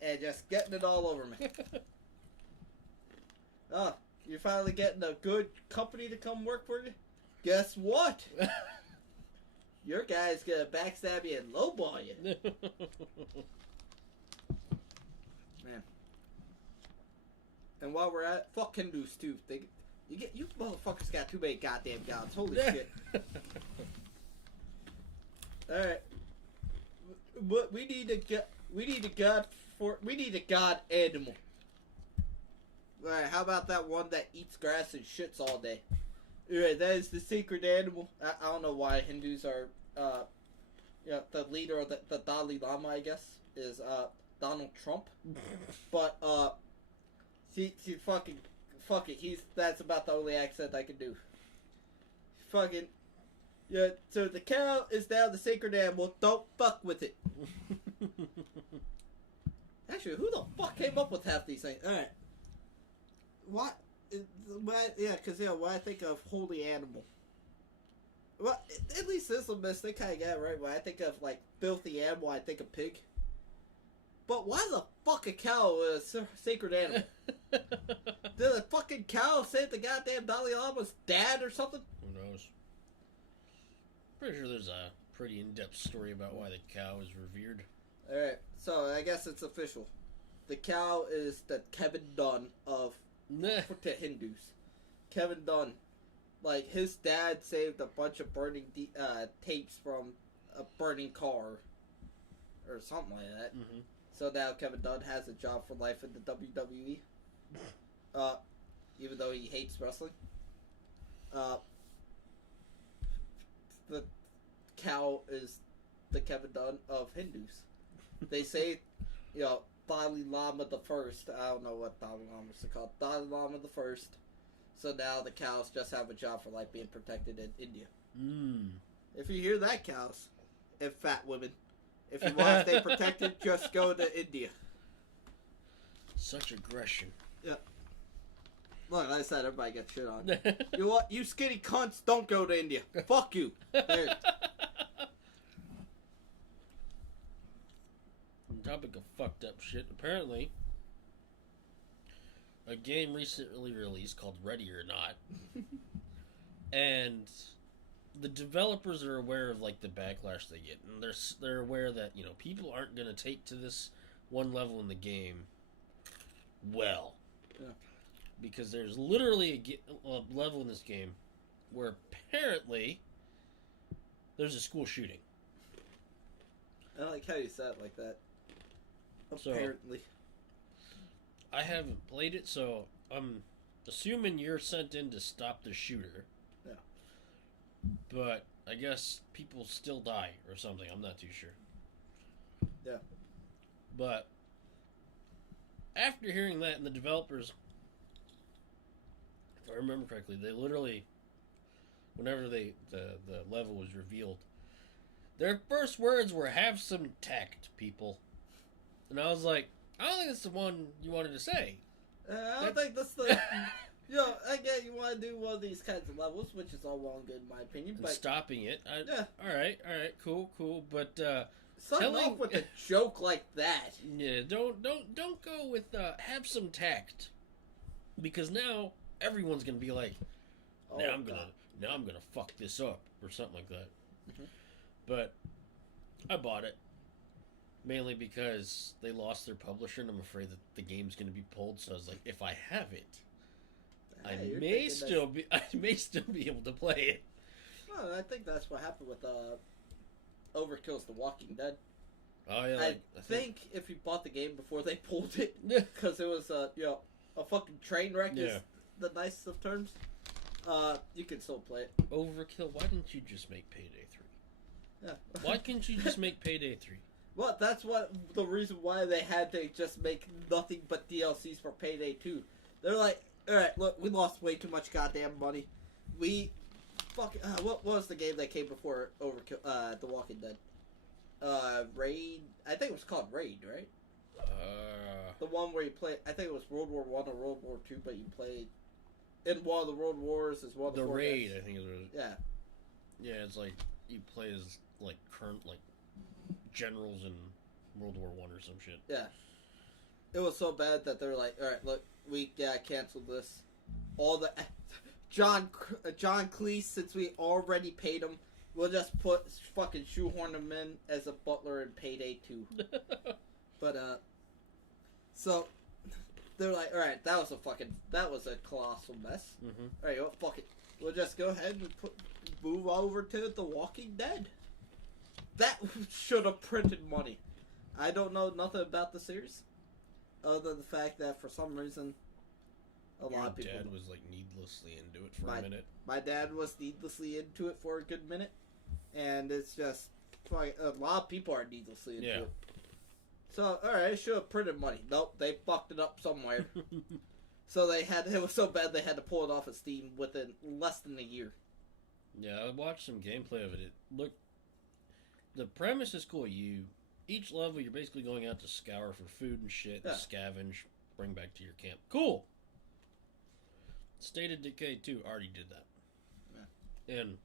and just getting it all over me. Oh, you're finally getting a good company to come work for you? Guess what? Your guy's gonna backstab you and lowball you. Man. And while we're at it, fuck Hindus too. You motherfuckers got too many goddamn gods. Holy shit. Alright. But we need a god animal. Alright, how about that one that eats grass and shits all day? Alright, that is the sacred animal. I don't know why Hindus are the leader of the Dalai Lama, I guess, is Donald Trump. But see fuck it, that's about the only accent I can do. Fucking so the cow is now the sacred animal, don't fuck with it. Actually, who the fuck came up with half these things? Alright. What? Yeah, because when I think of holy animal, well, at least Islamists, they kind of got it right. When I think of like filthy animal, I think of pig. But why the fuck a cow is a sacred animal? Did a fucking cow save the goddamn Dalai Lama's dad or something? Who knows? Pretty sure there's a pretty in-depth story about why the cow is revered. Alright, so I guess it's official. The cow is the Kevin Dunn of to Hindus. Kevin Dunn. Like, his dad saved a bunch of burning tapes from a burning car. Or something like that. Mm-hmm. So now Kevin Dunn has a job for life in the WWE. Even though he hates wrestling. The cow is the Kevin Dunn of Hindus. They say, Dalai Lama the First. I don't know what Dalai Lama's called. Dalai Lama the First. So now the cows just have a job for life being protected in India. Mm. If you hear that, cows, and fat women, if you want to stay protected, just go to India. Such aggression. Yeah. Look, like I said, everybody gets shit on. You know what? You skinny cunts, don't go to India. Fuck you. There. On topic of fucked up shit, apparently, a game recently released called Ready or Not, and the developers are aware of like the backlash they get, and they're aware that people aren't gonna take to this one level in the game well. Yeah. Because there's literally a level in this game where apparently there's a school shooting. I like how you said it like that. Apparently. So, I haven't played it, so I'm assuming you're sent in to stop the shooter. Yeah. But I guess people still die or something. I'm not too sure. Yeah. But after hearing that, and the developers, if I remember correctly, they literally, whenever the level was revealed, their first words were, "Have some tact, people." And I was like, I don't think that's the one you wanted to say. I don't think that's the... I get you want to do one of these kinds of levels, which is all well and good in my opinion, but... stopping it. Yeah. Alright, cool. But, starting off with a joke like that. Yeah, don't go with, have some tact. Because now, everyone's gonna be like, now I'm gonna fuck this up, or something like that. Mm-hmm. But, I bought it. Mainly because they lost their publisher, and I'm afraid that the game's going to be pulled. So I was like, if I have it, I may still be able to play it. Well, I think that's what happened with Overkill's The Walking Dead. Oh yeah, I think if you bought the game before they pulled it, because it was a fucking train wreck is the nicest of terms. You can still play it. Overkill. Why didn't you just make Payday 3? Yeah. Why couldn't you just make Payday 3? Well, that's the reason why they had to just make nothing but DLCs for Payday 2. They're like, alright, look, we lost way too much goddamn money. We fucking... what was the game that came before Overkill, The Walking Dead? Raid... I think it was called Raid, right? The one where you play... I think it was World War I or World War II, but you played... In one of the World Wars as well. The Raid, I think it was... Yeah. Yeah, it's like, you play as, like, current, like... generals in World War I or some shit. Yeah. It was so bad that they're like, alright, look, we canceled this. All the... John Cleese, since we already paid him, we'll just fucking shoehorn him in as a butler in Payday 2. But, so, they're like, alright, that was a colossal mess. Mm-hmm. Alright, well, fuck it. We'll just go ahead and move over to The Walking Dead. That should have printed money. I don't know nothing about the series, other than the fact that for some reason, a lot of people... Your dad was like needlessly into it for a minute. My dad was needlessly into it for a good minute, and it's just a lot of people are needlessly into it. So, alright, it should have printed money. Nope, they fucked it up somewhere. So it was so bad they had to pull it off of Steam within less than a year. Yeah, I watched some gameplay of it. The premise is cool. Each level, you're basically going out to scour for food and shit, and scavenge, bring back to your camp. Cool! State of Decay 2 already did that. Yeah. And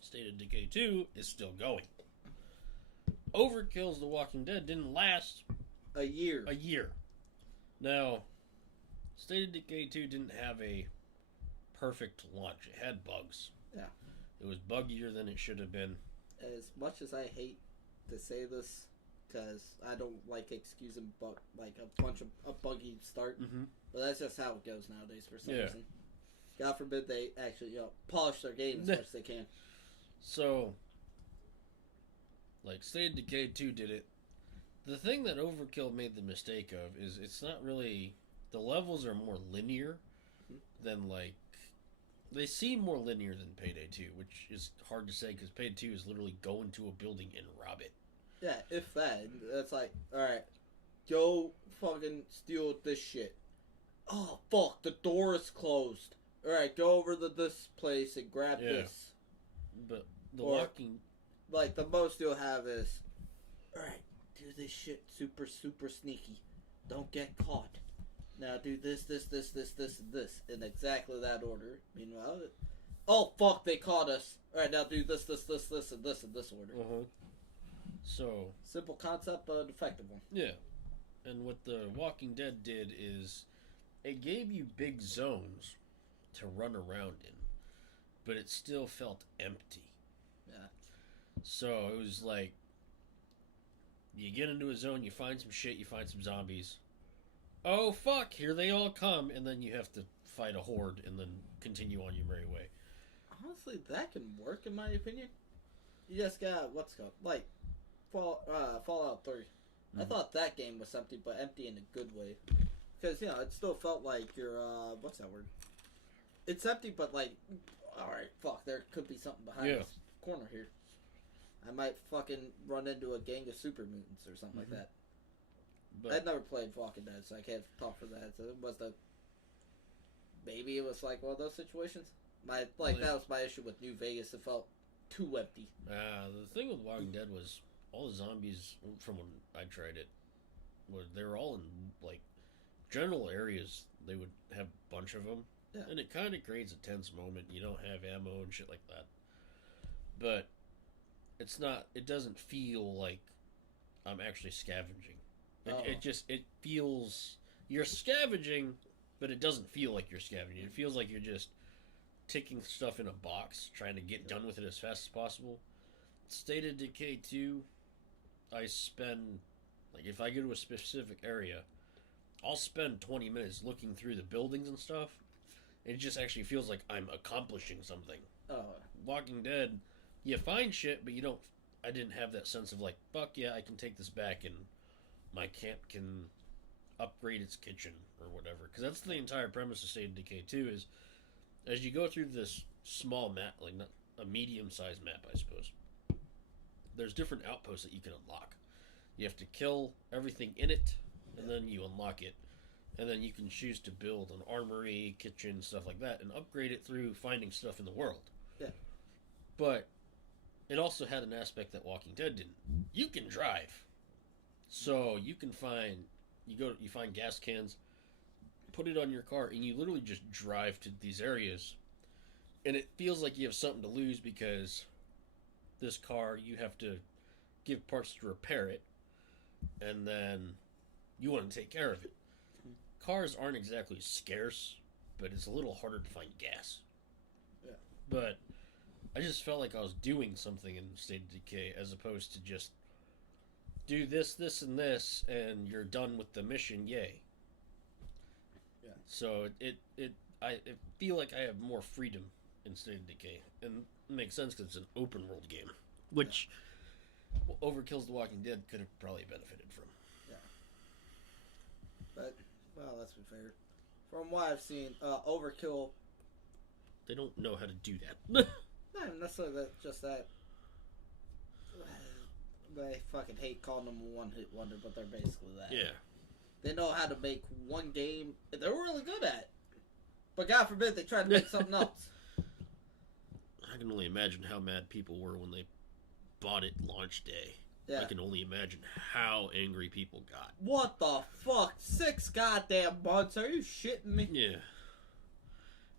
State of Decay 2 is still going. Overkill's The Walking Dead didn't last... A year. Now, State of Decay 2 didn't have a perfect launch. It had bugs. Yeah. It was buggier than it should have been. As much as I hate to say this, because I don't like excusing a bunch of a buggy start, but that's just how it goes nowadays for some reason. God forbid they actually polish their game as much as they can. So, like State of Decay 2 did it. The thing that Overkill made the mistake of is it's not really... The levels are more linear than like... They seem more linear than Payday 2, which is hard to say because Payday 2 is literally go into a building and rob it. Yeah, if that. That's like, alright, go fucking steal this shit. Oh, fuck, the door is closed. Alright, go over to this place and grab this. But the walking... Like, the most you'll have is, alright, do this shit super, super sneaky. Don't get caught. now do this, and this in exactly that order. Meanwhile, oh fuck, they caught us. All right, now do this, and this in this order. So simple concept, but an effective one. Yeah, and what The Walking Dead did is it gave you big zones to run around in, but it still felt empty. Yeah. So it was like, you get into a zone, you find some shit, you find some zombies. Oh fuck, here they all come, and then you have to fight a horde and then continue on your merry way. Honestly, that can work in my opinion. You just got, what's it called? Like, Fallout 3. I thought that game was empty, but empty in a good way. Because, it still felt like you're, what's that word? It's empty, but like, alright, fuck, there could be something behind this corner here. I might fucking run into a gang of super mutants or something like that. But I'd never played Walking Dead, so I can't talk for that. So maybe it was like one of those situations. That was my issue with New Vegas. It felt too empty. The thing with Walking Dead was all the zombies from when I tried it, they were all in like general areas. They would have a bunch of them, and it kind of creates a tense moment. You don't have ammo and shit like that, but it's not. It doesn't feel like I'm actually scavenging. It feels you're scavenging, but it doesn't feel like you're scavenging. It feels like you're just taking stuff in a box, trying to get done with it as fast as possible. State of Decay 2, I spend, like, if I go to a specific area, I'll spend 20 minutes looking through the buildings and stuff. It just actually feels like I'm accomplishing something. Walking Dead, you find shit, but you don't. I didn't have that sense of like, fuck yeah, I can take this back and my camp can upgrade its kitchen or whatever. Because that's the entire premise of State of Decay 2 is, as you go through this small map, like not a medium-sized map, I suppose, there's different outposts that you can unlock. You have to kill everything in it, and then you unlock it. And then you can choose to build an armory, kitchen, stuff like that, and upgrade it through finding stuff in the world. Yeah. But it also had an aspect that Walking Dead didn't. You can drive. So you can find, you find gas cans, put it on your car, and you literally just drive to these areas. And it feels like you have something to lose because this car, you have to give parts to repair it, and then you want to take care of it. Cars aren't exactly scarce, but it's a little harder to find gas. Yeah. But I just felt like I was doing something in State of Decay as opposed to just do this, this, and this, and you're done with the mission, yay. Yeah. So I feel like I have more freedom in State of Decay. And it makes sense because it's an open world game, which Overkill's The Walking Dead could have probably benefited from. Yeah. But, well, let's be fair. From what I've seen, Overkill... They don't know how to do that. Not necessarily that, just that... I fucking hate calling them a one-hit wonder, but they're basically that. Yeah. They know how to make one game, and they're really good at it. But God forbid they try to make something else. I can only imagine how mad people were when they bought it launch day. Yeah. I can only imagine how angry people got. What the fuck? 6 goddamn months? Are you shitting me? Yeah.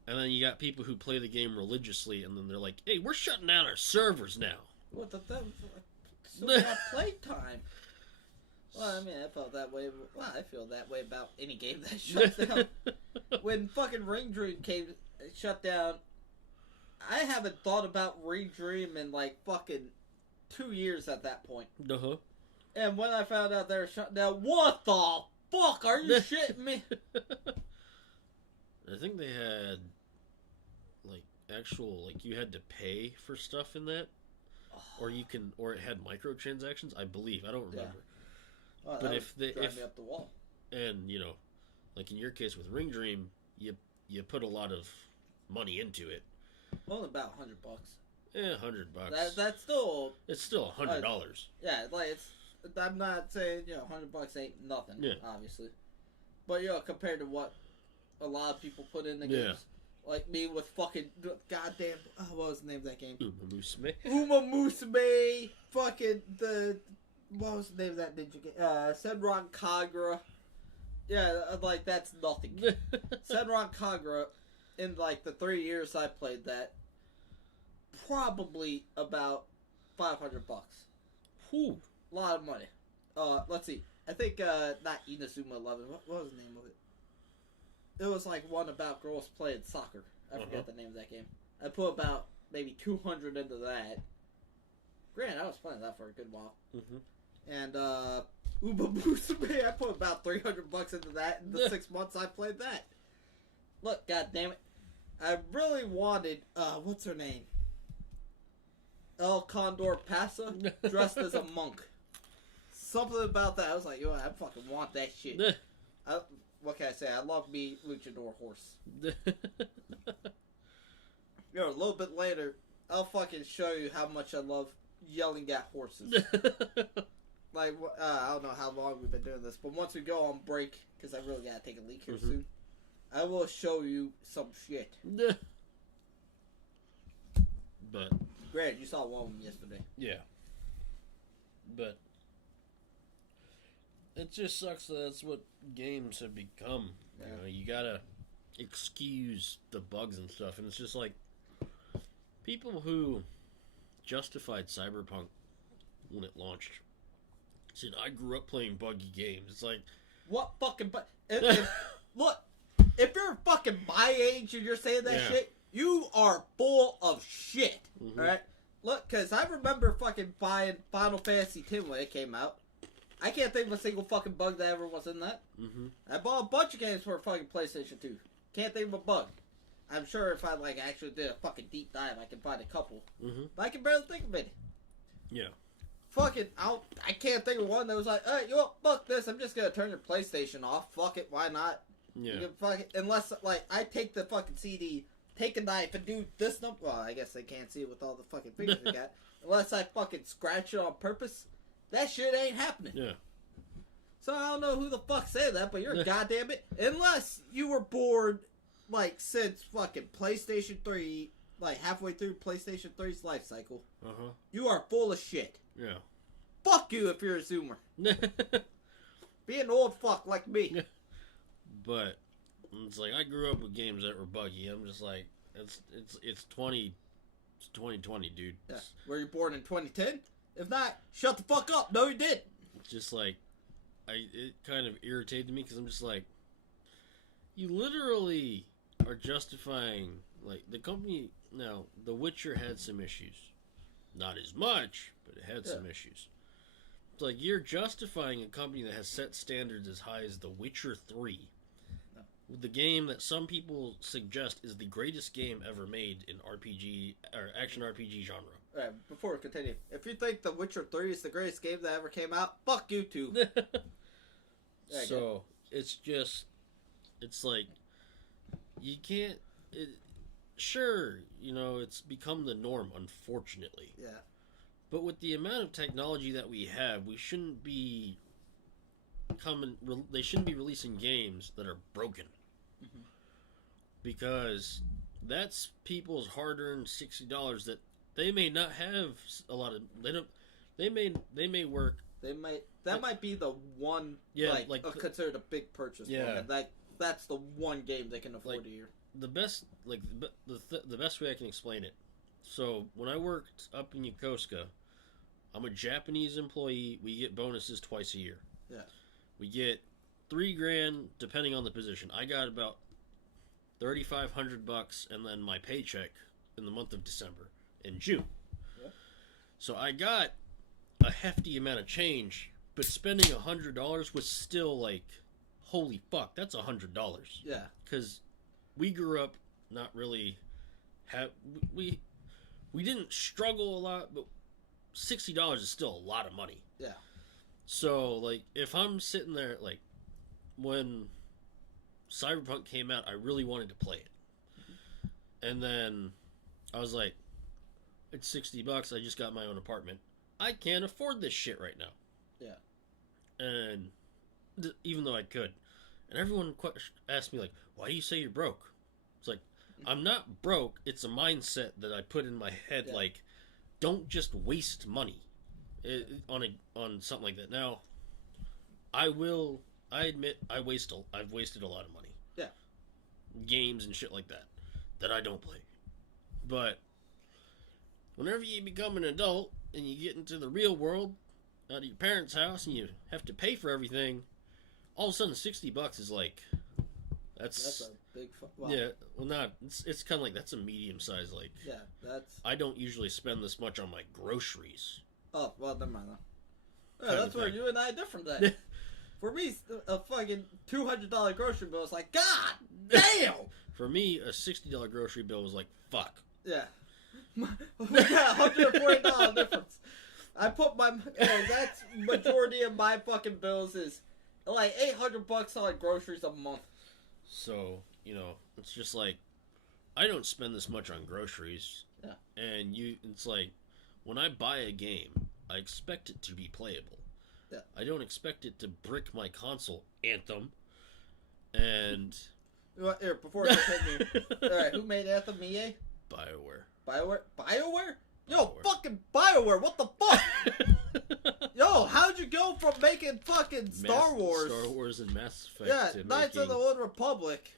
And then you got people who play the game religiously, and then they're like, hey, we're shutting down our servers now. What the fuck? So we have playtime. Well, I mean, I felt that way. Well, I feel that way about any game that shuts down. When fucking Ring Dream shut down, I haven't thought about Ring Dream in like fucking 2 years at that point. Uh-huh. And when I found out they were shut down, what the fuck? Are you shitting me? I think they had you had to pay for stuff in that. Or it had microtransactions, I believe. I don't remember. Yeah. Well, but if me up the wall. And like in your case with Ring Dream, you put a lot of money into it. Only about $100. Yeah, $100. That's still. It's still $100. Yeah, like it's. I'm not saying $100 ain't nothing. Yeah. Obviously, but compared to what a lot of people put in the games. Like me with fucking goddamn... what was the name of that game? Uma Musume. Fucking the... What was the name of that ninja game? Senran Kagura. Yeah, like, that's nothing. Senran Kagura, in, like, the 3 years I played that, probably about $500. Whew. A lot of money. Let's see. I think, not Inazuma 11. What was the name of it? It was, like, one about girls playing soccer. I forget the name of that game. I put about maybe 200 into that. Granted, I was playing that for a good while. And, Uba Musume, I put about $300 into that in the 6 months I played that. Look, goddammit. I really wanted, what's her name? El Condor Pasa, dressed as a monk. Something about that, I was like, yo, I fucking want that shit. What can I say? I love me luchador horse. A little bit later, I'll fucking show you how much I love yelling at horses. Like, I don't know how long we've been doing this, but once we go on break, because I really gotta take a leak here soon, I will show you some shit. But Grant, you saw one of them yesterday. Yeah. But it just sucks that that's what games have become. Yeah. You know, you gotta excuse the bugs and stuff, and it's just like people who justified Cyberpunk when it launched said, I grew up playing buggy games. It's like, what fucking look, if you're fucking my age and you're saying that shit, you are full of shit. Alright? Look, because I remember fucking buying Final Fantasy X when it came out. I can't think of a single fucking bug that ever was in that. I bought a bunch of games for fucking PlayStation 2. Can't think of a bug. I'm sure if I like actually did a fucking deep dive, I can find a couple. But I can barely think of it. Yeah. Fucking, I can't think of one that was like, hey, you know, fuck this, I'm just gonna turn your PlayStation off. Fuck it, why not? Yeah. Unless, like, I take the fucking CD, take a knife, and do this number. Well, I guess they can't see it with all the fucking fingers they got. Unless I fucking scratch it on purpose, that shit ain't happening. Yeah. So I don't know who the fuck said that, but you're a goddamn it. Unless you were bored, like, since fucking PlayStation 3, like, halfway through PlayStation 3's life cycle. You are full of shit. Yeah. Fuck you if you're a Zoomer. Be an old fuck like me. But it's like I grew up with games that were buggy. I'm just like, it's 2020, dude. Yeah. Were you born in 2010? If not, shut the fuck up. No, you didn't. It's just like, it kind of irritated me because I'm just like, you literally are justifying, like, the company. Now, The Witcher had some issues. Not as much, but it had some issues. It's like you're justifying a company that has set standards as high as The Witcher 3. No. The game that some people suggest is the greatest game ever made in RPG or action RPG genre. Alright, before we continue, if you think The Witcher 3 is the greatest game that ever came out, fuck you too. So, it's just, it's like, you can't, sure, you know, it's become the norm, unfortunately. Yeah. But with the amount of technology that we have, we shouldn't be they shouldn't be releasing games that are broken. Because that's people's hard-earned $60 that they may not have a lot of, they may work. That might be the one, considered a big purchase. Yeah. That's the one game they can afford a year. The best, the best way I can explain it. So when I worked up in Yokosuka, I'm a Japanese employee. We get bonuses twice a year. Yeah. We get $3,000 depending on the position. I got about $3,500, and then my paycheck in the month of December in June. Yeah. So I got a hefty amount of change, but spending $100 was still like, holy fuck, that's $100. Yeah. Because we grew up not really we didn't struggle a lot, but $60 is still a lot of money. Yeah. So, like, if I'm sitting there, like, when Cyberpunk came out, I really wanted to play it. And then I was like, it's $60, I just got my own apartment. I can't afford this shit right now. Yeah. And even though I could. And everyone asked me, like, why do you say you're broke? It's like, I'm not broke. It's a mindset that I put in my head, like, don't just waste money on something like that. Now, I will I admit I've wasted a lot of money. Yeah. Games and shit like that I don't play. But whenever you become an adult and you get into the real world out of your parents' house and you have to pay for everything, all of a sudden $60 is like that's a big wow. Yeah, well not it's kind of like that's a medium size like. Yeah, that's I don't usually spend this much on my groceries. Oh, well, never mind though. Yeah, that's where you and I are different then. For me, a fucking $200 grocery bill is like, God damn! For me, a $60 grocery bill was like, fuck. Yeah. We got $140 difference. I put my... that's majority of my fucking bills is like $800 on groceries a month. So, it's just like, I don't spend this much on groceries. Yeah. And it's like, when I buy a game, I expect it to be playable. Yeah. I don't expect it to brick my console, Anthem. And... Here, before you hit me. Alright, who made Anthem? EA? BioWare. BioWare? Yo, fucking BioWare, what the fuck? Yo, how'd you go from making fucking Star Wars and Mass Effect to Knights of the Old Republic?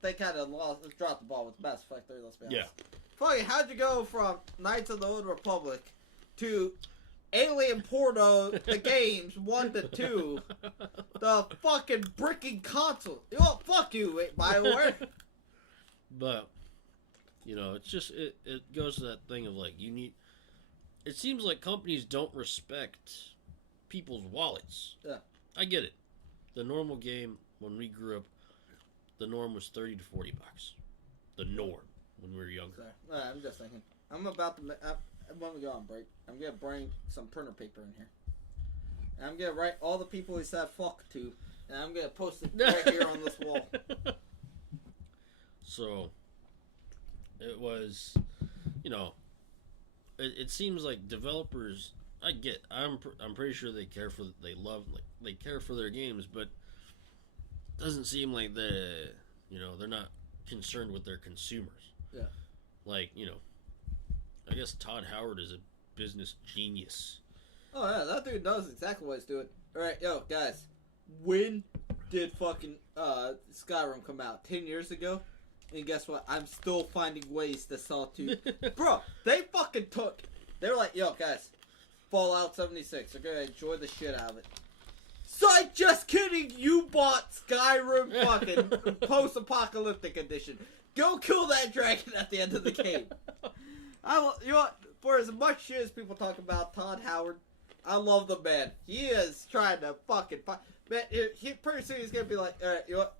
They kind of dropped the ball with Mass Effect 3, let's be honest. Yeah. Fucking, how'd you go from Knights of the Old Republic to Alien Porno, the games, 1 to 2, the fucking bricking console? You know, fuck you, BioWare. But, it's just, it goes to that thing of like, it seems like companies don't respect people's wallets. Yeah. I get it. The normal game, when we grew up, the norm was $30 to $40. The norm. When we were younger. Sorry. I'm just thinking. I'm about to... when we go on break, I'm going to bring some printer paper in here. And I'm going to write all the people he said fuck to. And I'm going to post it right here on this wall. So, it was... It seems like developers... I'm pretty sure they care for... They care for their games, but... It doesn't seem like they're not concerned with their consumers. Yeah. Like, I guess Todd Howard is a business genius. Oh, yeah, that dude knows exactly what he's doing. Alright, yo, guys. When did fucking Skyrim come out? 10 years ago? And guess what? I'm still finding ways to sell to... Bro, they fucking took... They were like, yo, guys. Fallout 76. They're gonna enjoy the shit out of it. Psych, just kidding! You bought Skyrim fucking post-apocalyptic edition. Go kill that dragon at the end of the game. You know what? For as much shit as people talk about Todd Howard, I love the man. He is trying to fucking... Man, he pretty soon he's gonna be like, alright, you know what?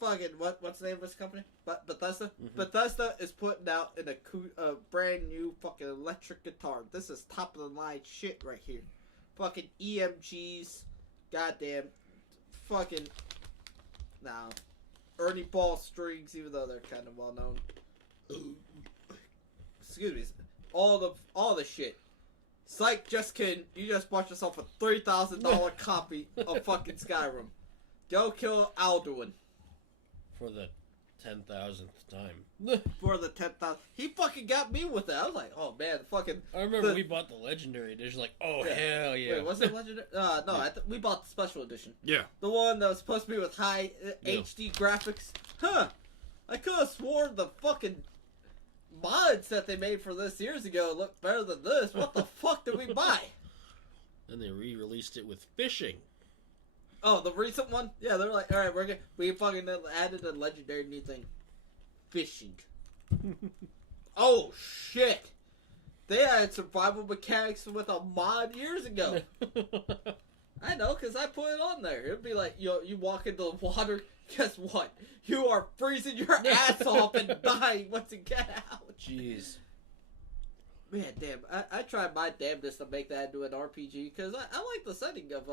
Fucking, what's the name of this company? Bethesda? Mm-hmm. Bethesda is putting out a brand new fucking electric guitar. This is top of the line shit right here. Fucking EMGs. Goddamn. Fucking... Nah. Ernie Ball strings, even though they're kind of well known. Excuse me. All the shit. Psych, just kidding. You just bought yourself a $3,000 copy of fucking Skyrim. Go kill Alduin. For the 10,000th time. For the 10,000th. He fucking got me with that. I was like, oh man, fucking... I remember we bought the Legendary Edition, like, oh yeah. Hell yeah. Wait, was it Legendary? No, yeah. We bought the Special Edition. Yeah. The one that was supposed to be with high HD graphics. Huh. I could have sworn the fucking mods that they made for this years ago looked better than this. What the fuck did we buy? Then they re-released it with fishing. Oh, the recent one? Yeah, they're like, alright, we fucking added a legendary new thing. Fishing. Oh, shit. They had survival mechanics with a mod years ago. I know, because I put it on there. It'd be like, you walk into the water, guess what? You are freezing your ass off and dying once you get out. Jeez. Man, damn. I tried my damnedest to make that into an RPG, because I like the setting of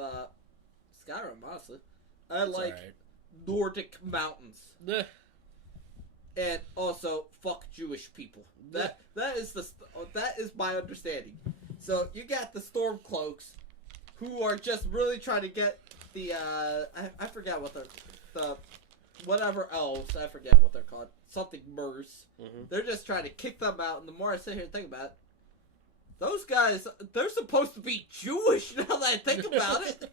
Skyrim, honestly. I like Nordic mountains. And also, fuck Jewish people. That is my understanding. So, you got the Stormcloaks, who are just really trying to get the, I forget what the whatever elves, I forget what they're called. Something Mers. Mm-hmm. They're just trying to kick them out, and the more I sit here and think about it, those guys, they're supposed to be Jewish now that I think about it.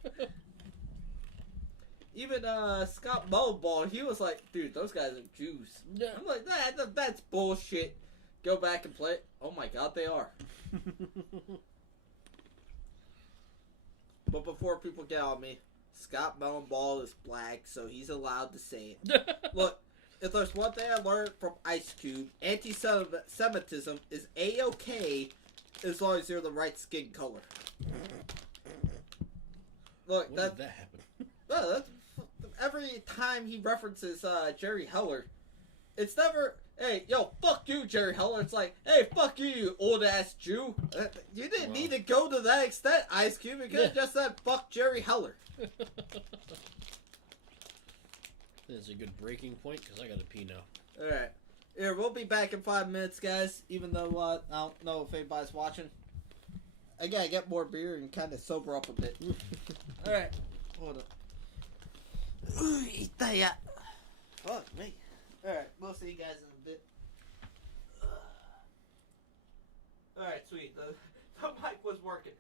even Scott Mullenball, he was like, dude, those guys are Jews. Yeah. I'm like, that's bullshit. Go back and play. Oh my god, they are. But before people get on me, Scott Mullenball is black, so he's allowed to say it. Look, if there's one thing I learned from Ice Cube, anti-Semitism is A-okay as long as you're the right skin color. Look, when did that happen? That's, every time he references Jerry Heller, it's never, hey, yo, fuck you, Jerry Heller. It's like, hey, fuck you, you old-ass Jew. You didn't need to go to that extent, Ice Cube. You could have just said, fuck Jerry Heller. That's a good breaking point, because I gotta pee now. Alright. Here, we'll be back in 5 minutes, guys. Even though I don't know if anybody's watching. I gotta get more beer and kind of sober up a bit. Alright. Hold on. Ooh, eat that. Fuck me. Alright, we'll see you guys in a bit. Alright, sweet. The mic was working.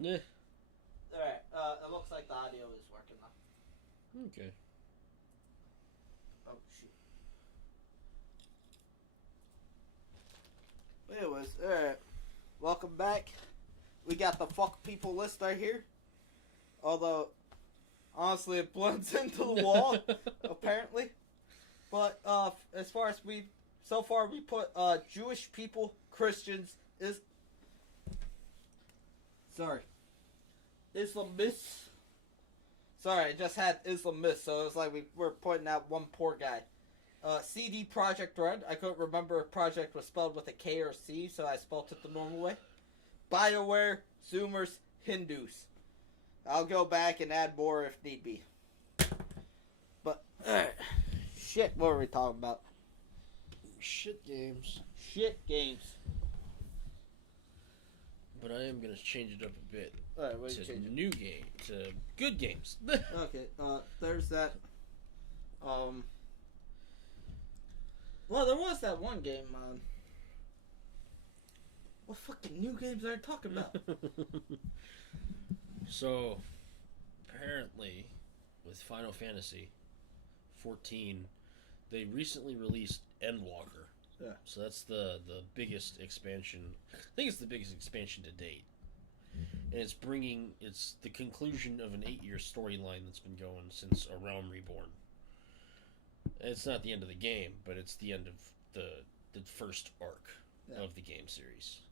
Yeah. Alright, it looks like the audio is working now. Okay. Oh, shit. Anyways, alright. Welcome back. We got the fuck people list right here. Although, honestly, it blends into the wall, apparently. But, as far as so far we put, Jewish people, Christians, Islamists. Sorry, I just had Islamists, so it was like we were pointing out one poor guy. CD Projekt Red. I couldn't remember if project was spelled with a K or a C, so I spelled it the normal way. BioWare, Zoomers, Hindus. I'll go back and add more if need be. But, shit, what are we talking about? Shit games. Shit games. But I am going to change it up a bit. Alright, what are you to changing? new game, to good games. Okay, there's that, well, there was that one game, what fucking new games are you talking about? So, apparently, with Final Fantasy 14, they recently released Endwalker. Yeah. So that's the biggest expansion. I think it's the biggest expansion to date. And it's the conclusion of an 8-year storyline that's been going since A Realm Reborn. It's not the end of the game, but it's the end of the first arc of the game series.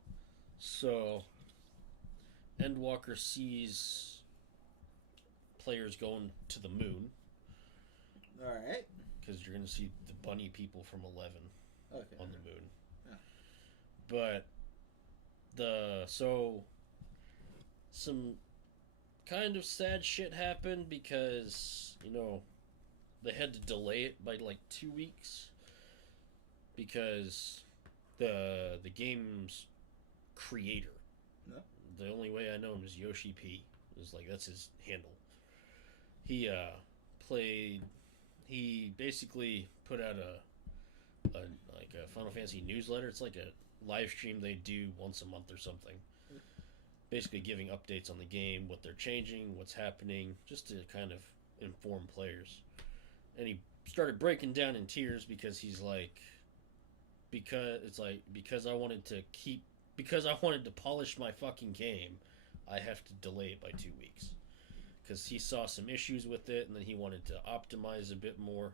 So, Endwalker sees players going to the moon. Alright. Because you're going to see the bunny people from 11 on the moon. Yeah. But, some kind of sad shit happened because, they had to delay it by like 2 weeks because the game's creator, the only way I know him is Yoshi P. That's his handle. He basically put out a Final Fantasy newsletter. It's like a live stream they do once a month or something. Basically giving updates on the game, what they're changing, what's happening, just to kind of inform players. And he started breaking down in tears because he's like, because I wanted to polish my fucking game, I have to delay it by 2 weeks. Because he saw some issues with it, and then he wanted to optimize a bit more.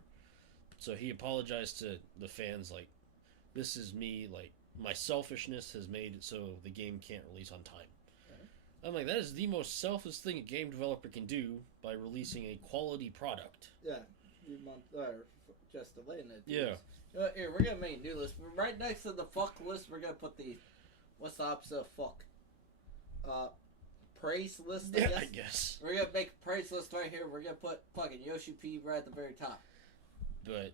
So he apologized to the fans, like, this is me, like, my selfishness has made it so the game can't release on time. I'm like, that is the most selfish thing a game developer can do by releasing a quality product. Yeah, just delaying it. Yeah. Here, we're gonna make a new list. Right next to the fuck list, we're gonna put what's the opposite of fuck? Praise list, I guess. We're gonna make a praise list right here. We're gonna put fucking Yoshi P right at the very top. But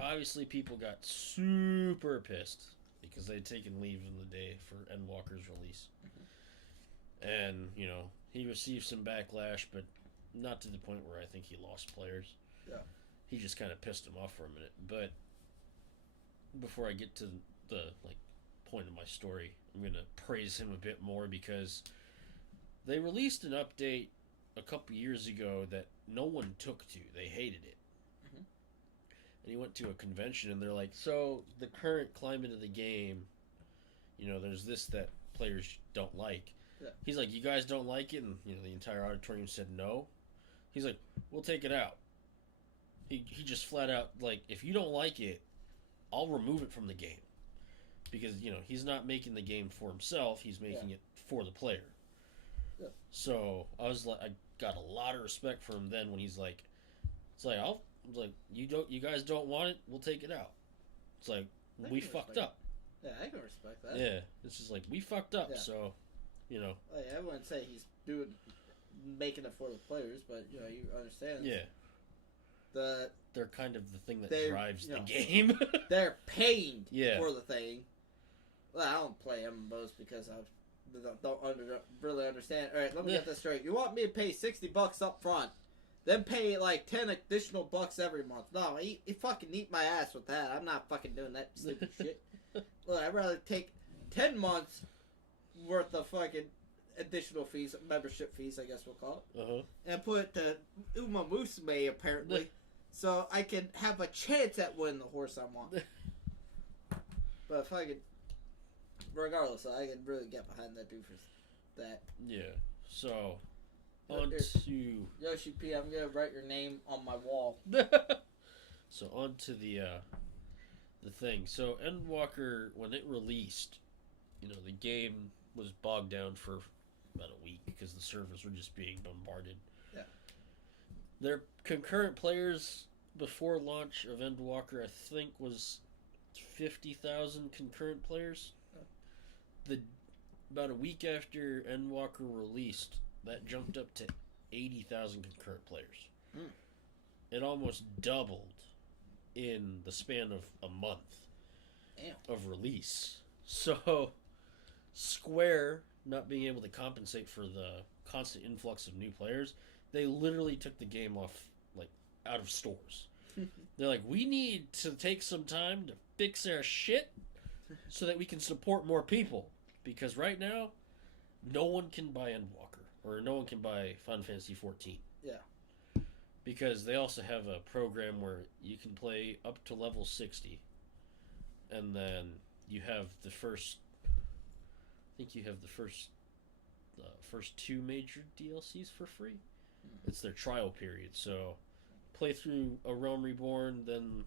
obviously people got super pissed because they'd taken leave in the day for Endwalker's release. And, he received some backlash, but not to the point where I think he lost players. Yeah. He just kind of pissed him off for a minute. But before I get to the point of my story, I'm going to praise him a bit more because they released an update a couple years ago that no one took to. They hated it. Mm-hmm. And he went to a convention and they're like, so the current climate of the game, there's this that players don't like. Yeah. He's like, you guys don't like it? And, the entire auditorium said no. He's like, we'll take it out. He just flat out, like, if you don't like it, I'll remove it from the game. Because, he's not making the game for himself. He's making it for the player. Yeah. So, I got a lot of respect for him then when he's like, you guys don't want it, we'll take it out. It's like, we fucked up. Yeah, I can respect that. Yeah, it's just like, we fucked up, so... I wouldn't say he's making it for the players, but you understand. Yeah. They're kind of the thing that drives the game. They're paying Yeah. for the thing. Well, I don't play MMOs because I don't really understand. All right, let me get this straight. You want me to pay $60 up front, then pay like 10 additional bucks every month? No, you fucking eat my ass with that. I'm not fucking doing that stupid shit. Look, I'd rather take 10 months worth of fucking additional fees, membership fees, I guess we'll call it. Uh-huh. And put the Uma Musume, apparently, so I can have a chance at winning the horse I want. But if I could, regardless, I can really get behind that dude for that. Yeah. So, on to Yoshi P, I'm gonna write your name on my wall. So on to the thing. So Endwalker, when it released, you know, the game was bogged down for about a week because the servers were just being bombarded. Yeah. Their concurrent players before launch of Endwalker, I think, was 50,000 concurrent players. About a week after Endwalker released, that jumped up to 80,000 concurrent players. Mm. It almost doubled in the span of a month. Damn. Of release. So, Square, not being able to compensate for the constant influx of new players, they literally took the game off, like, out of stores. They're like, we need to take some time to fix our shit so that we can support more people. Because right now, no one can buy Endwalker, or no one can buy Final Fantasy XIV. Yeah. Because they also have a program where you can play up to level 60, and then you have the first, I think you have the first 2 major DLCs for free. It's their trial period, so play through A Realm Reborn, then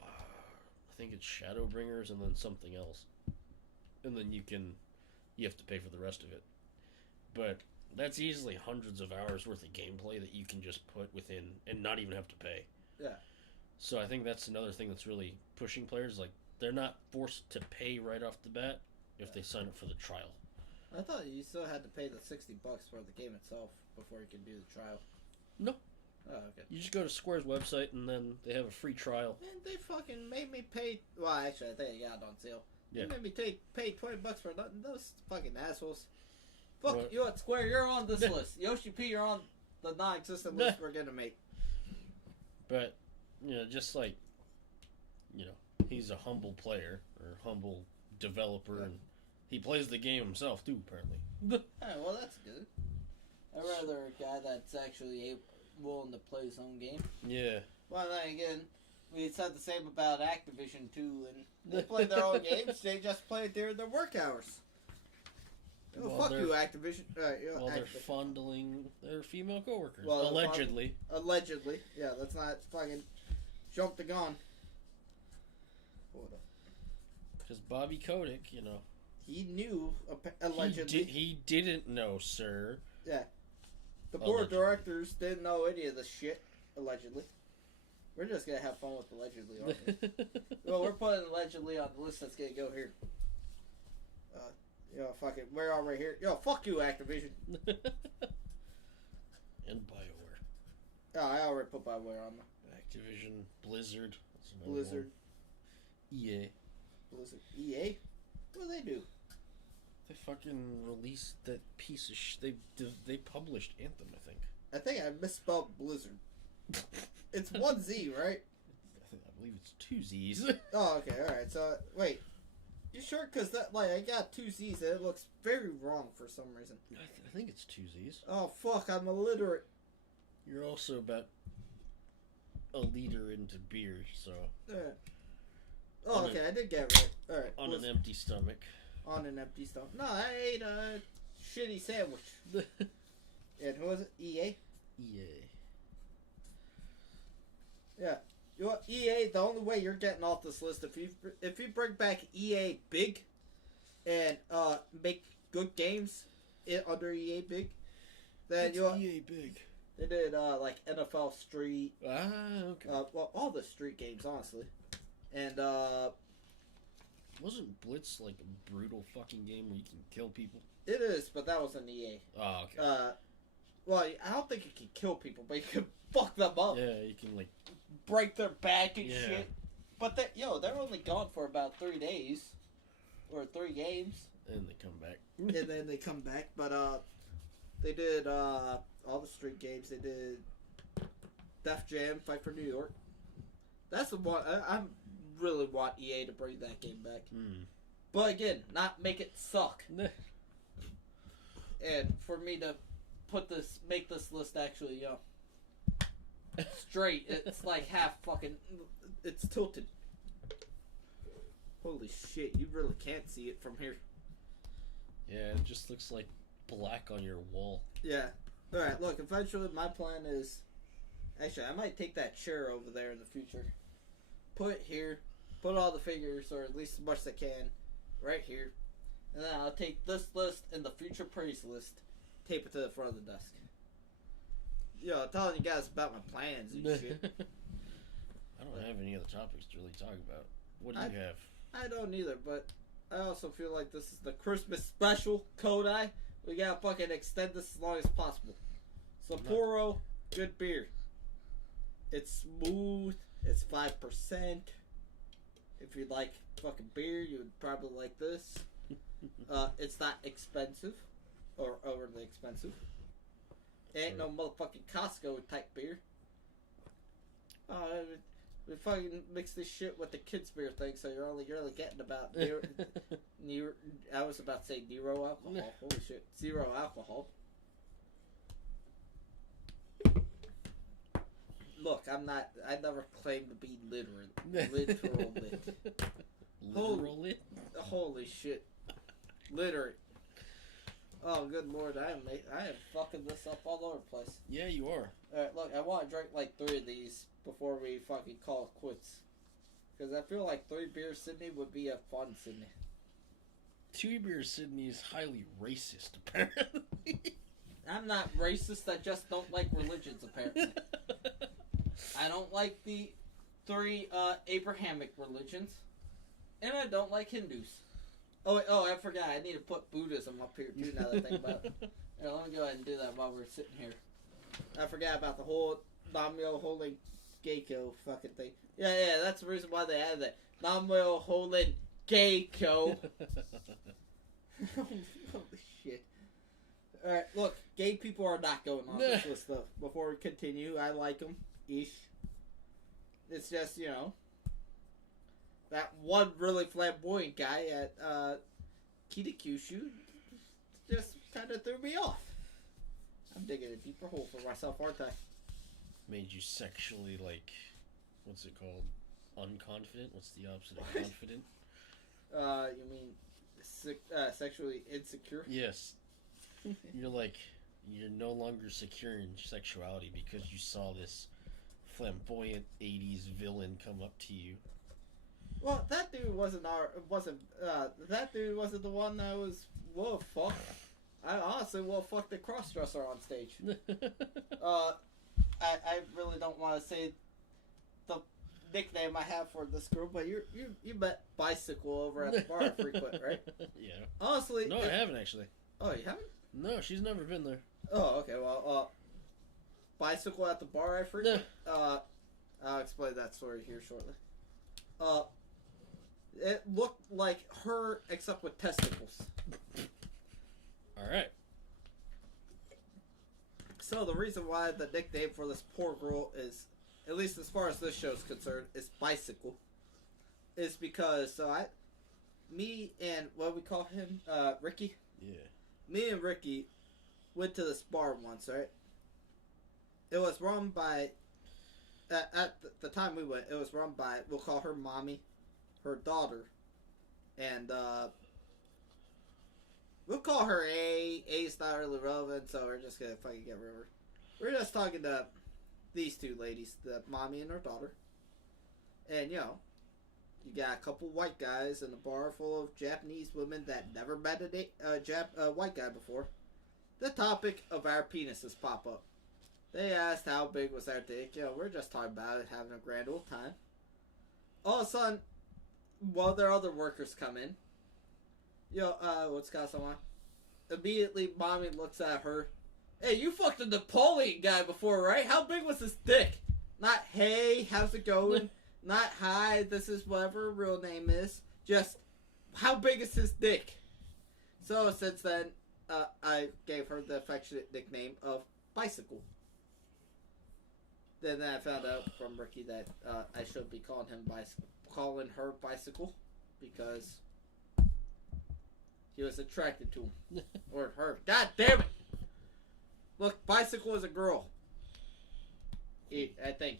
I think it's Shadowbringers, and then something else. And then you have to pay for the rest of it. But that's easily hundreds of hours worth of gameplay that you can just put within and not even have to pay. Yeah. So I think that's another thing that's really pushing players. Like, they're not forced to pay right off the bat if they sign up for the trial. I thought you still had to pay the $60 for the game itself before you could do the trial. No. Oh, okay. You just go to Square's website and then they have a free trial. Man, they fucking made me pay. Well, actually, I think I got it on sale. Yeah. They made me pay $20 for nothing. Those fucking assholes. Fuck What? you at Square. You're on this list. Yoshi P, you're on the non-existent list we're gonna make. But, you know, just like, you know, he's a humble player or humble developer, and he plays the game himself too, apparently. Hey, well, that's good. I'd rather a guy that's actually willing to play his own game. Yeah. Well, then again, we said the same about Activision too, and they play their own games. They just play it during their work hours. Oh, Well, fuck you, Activision. Well, they're Activision. fondling their female coworkers. Well, allegedly. Allegedly. Yeah, let's not fucking jump the gun. Hold up. Because Bobby Kotick, you know. He knew, allegedly. He didn't know, sir. Yeah. The board of directors didn't know any of this shit, allegedly. We're just gonna have fun with allegedly, aren't we? Well, we're putting allegedly on the list that's gonna go here. Fucking, we're already here. Yo, fuck you, Activision. And BioWare. Oh, I already put BioWare on there. Activision, Blizzard. Blizzard. One. EA. Blizzard. EA? What do they do? They fucking released that piece of they published Anthem, I think. I think I misspelled Blizzard. It's one Z, right? I believe it's 2 Z's. Oh, okay, alright. So, wait. You sure? Because I got 2 Z's and it looks very wrong for some reason. I think it's 2 Z's. Oh, fuck, I'm illiterate. You're also about a liter into beer, so... Oh, okay, I did get it right. Alright. On an empty stomach. On an empty stomach. No, I ate a shitty sandwich. And who was it? EA? EA. Yeah. You know what, EA, the only way you're getting off this list, if you bring back EA Big and make good games under EA Big, then What's EA Big? They did like NFL Street. Ah, okay. Well, all the Street games, honestly. And wasn't Blitz like a brutal fucking game where you can kill people? it is, but that was an EA. Oh, okay. Well, I don't think you can kill people, but you can fuck them up. Yeah, you can like break their back and shit. But they're only gone for about 3 days or 3 games, and they come back. and then they come back. But they did all the Street games. They did Def Jam, Fight for New York. That's the one I really want EA to bring that game back. But again, not make it suck. and for me to make this list actually, straight, it's like half fucking, it's tilted. Holy shit, you really can't see it from here. Yeah, it just looks like black on your wall. Yeah. Alright, look, eventually my plan is... Actually, I might take that chair over there in the future. Put it here. Put all the figures, or at least as much as I can, right here. And then I'll take this list and the future praise list, tape it to the front of the desk. I'm telling you guys about my plans and shit. I don't have any other topics to really talk about. What do you have? I don't either, but I also feel like this is the Christmas special, Kodai. We gotta fucking extend this as long as possible. Sapporo, good beer. It's smooth. It's 5%. If you like fucking beer, you would probably like this. It's not expensive. Or overly expensive. It ain't no motherfucking Costco type beer. We fucking mix this shit with the kids beer thing, so you're only getting about I was about to say zero alcohol. Holy shit. 0 alcohol. Look, I never claimed to be literate. Literal lit. Literally? Holy shit. Literate. Oh, good lord, I am fucking this up all over the place. Yeah, you are. Alright, look, I want to drink like 3 of these before we fucking call it quits. Because I feel like 3 beers Sydney would be a fun Sydney. 2 beers Sydney is highly racist, apparently. I'm not racist, I just don't like religions, apparently. I don't like the 3 Abrahamic religions. And I don't like Hindus. Oh, I forgot. I need to put Buddhism up here, too, now that I think about it. Here, let me go ahead and do that while we're sitting here. I forgot about the whole Namyo Holding Geiko fucking thing. Yeah, that's the reason why they added that. Namyo Holding Geiko. Holy shit. Alright, look. Gay people are not going on this list, though. Before we continue, I like them. Ish. It's just, that one really flamboyant guy at Kitakyushu just kind of threw me off. I'm digging a deeper hole for myself, aren't I? Made you sexually, what's it called? Unconfident? What's the opposite of confident? You mean sexually insecure? Yes. You're no longer secure in sexuality because you saw this flamboyant 80s villain come up to you. Well, that dude wasn't that dude wasn't the one that was, whoa, fuck. I honestly will fuck the crossdresser on stage. I really don't want to say the nickname I have for this group, but you met Bicycle over at the bar I frequent, right? Yeah. Honestly. No, I haven't actually. Oh, you haven't? No, she's never been there. Oh, okay, well, Bicycle at the bar I frequent? I'll explain that story here shortly. It looked like her, except with testicles. Alright. So the reason why the nickname for this poor girl is, at least as far as this show is concerned, is Bicycle, is because, me and, what we call him, Ricky? Yeah. Me and Ricky went to this bar once, right? It was run by, at the time we went, it was run by, we'll call her Mommy, her daughter, and we'll call her A. A's not really relevant, so we're just gonna fucking get rid of her. We're just talking to these 2 ladies, the Mommy and her daughter, and you got a couple white guys in a bar full of Japanese women that never met a white guy before. The topic of our penises pop up. They asked how big was our dick. We're just talking about it, having a grand old time. All of a sudden, one of their other workers come in. What's got on? Immediately, Mommy looks at her. Hey, you fucked a Napoleon guy before, right? How big was his dick? Not, hey, how's it going? Not, hi, this is whatever her real name is. Just, how big is his dick? So, since then, I gave her the affectionate nickname of Bicycle. Then I found out from Ricky that I should be calling her Bicycle, because He was attracted to him. Or her. God damn it! Look, Bicycle is a girl. I think.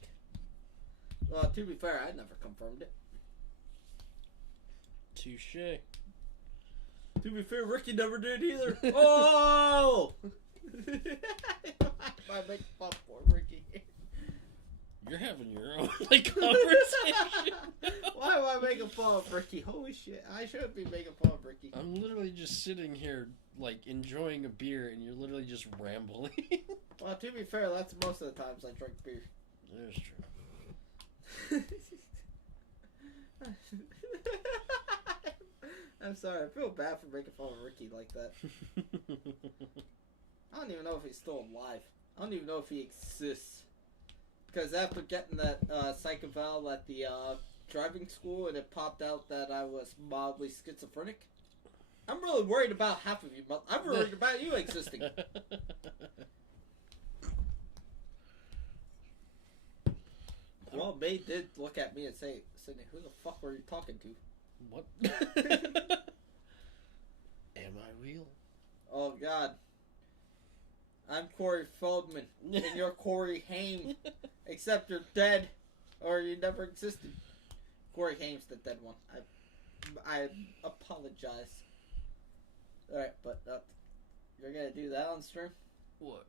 Well, to be fair, I never confirmed it. Touche. To be fair, Ricky never did either. Oh! I make fun for Ricky. You're having your own conversation. Why am I making fun of Ricky? Holy shit! I shouldn't be making fun of Ricky. I'm literally just sitting here, enjoying a beer, and you're literally just rambling. Well, to be fair, that's most of the times I drink beer. That's true. I'm sorry. I feel bad for making fun of Ricky like that. I don't even know if he's still alive. I don't even know if he exists. Because after getting that psych eval at the driving school and it popped out that I was mildly schizophrenic, I'm really worried about half of you, but I'm worried about you existing. Well, May did look at me and say, Sydney, who the fuck were you talking to? What? Am I real? Oh, God. I'm Corey Feldman, and you're Corey Haim. Except you're dead, or you never existed. Corey Haim's the dead one. I apologize. Alright, but you're gonna do that on stream? What?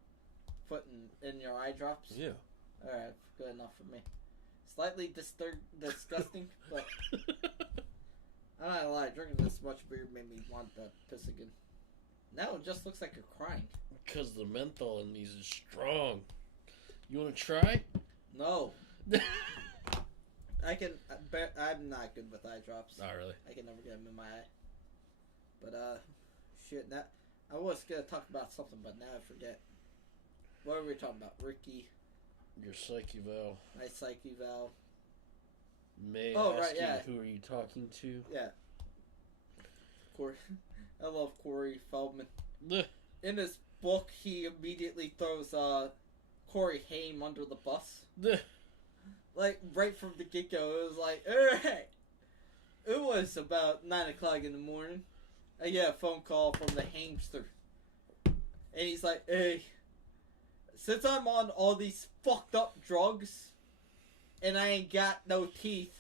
Putting in your eye drops? Yeah. Alright, good enough for me. Slightly disgusting, but I'm not gonna lie, drinking this much beer made me want to piss again. Now it just looks like you're crying. Because the menthol in these is strong. You want to try? No. I'm not good with eye drops. Not really. I can never get them in my eye. But, shit, now, I was gonna talk about something, but now I forget. What were we talking about? Ricky. Your psych eval. My psych eval. May ask you, who are you talking to? Yeah. Corey. I love Corey Feldman. In his book, he immediately throws Corey Haim under the bus. Like, right from the get-go, it was like, alright. It was about 9 o'clock in the morning. I get a phone call from the hamster. And he's like, hey, since I'm on all these fucked up drugs, and I ain't got no teeth,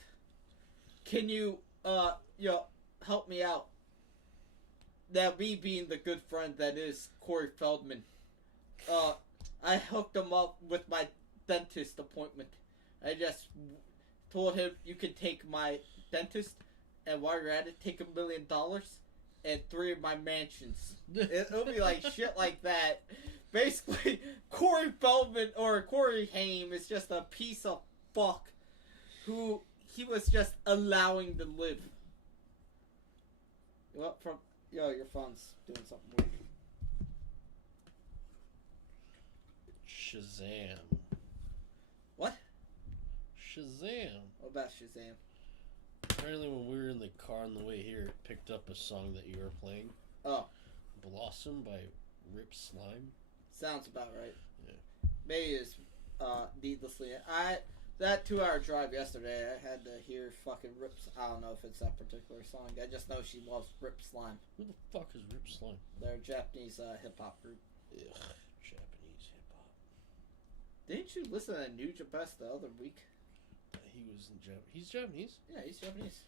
can you, help me out? Now, me being the good friend that is Corey Feldman, I hooked him up with my dentist appointment. I just told him, you can take my dentist, and while you're at it, take $1 million and 3 of my mansions. It'll be like shit like that. Basically, Corey Feldman, or Corey Haim, is just a piece of fuck who he was just allowing to live. Well, your phone's doing something weird. Shazam. What? Shazam. What about Shazam? Apparently when we were in the car on the way here, it picked up a song that you were playing. Oh. Blossom by Rip Slime. Sounds about right. Yeah. May is needlessly... That 2-hour drive yesterday, I had to hear fucking Rips. I don't know if it's that particular song. I just know she loves Rip Slime. Who the fuck is Rip Slime? They're a Japanese hip-hop group. Ugh, Japanese hip-hop. Didn't you listen to New Best the other week? He was in Japan. He's Japanese? Yeah, he's Japanese.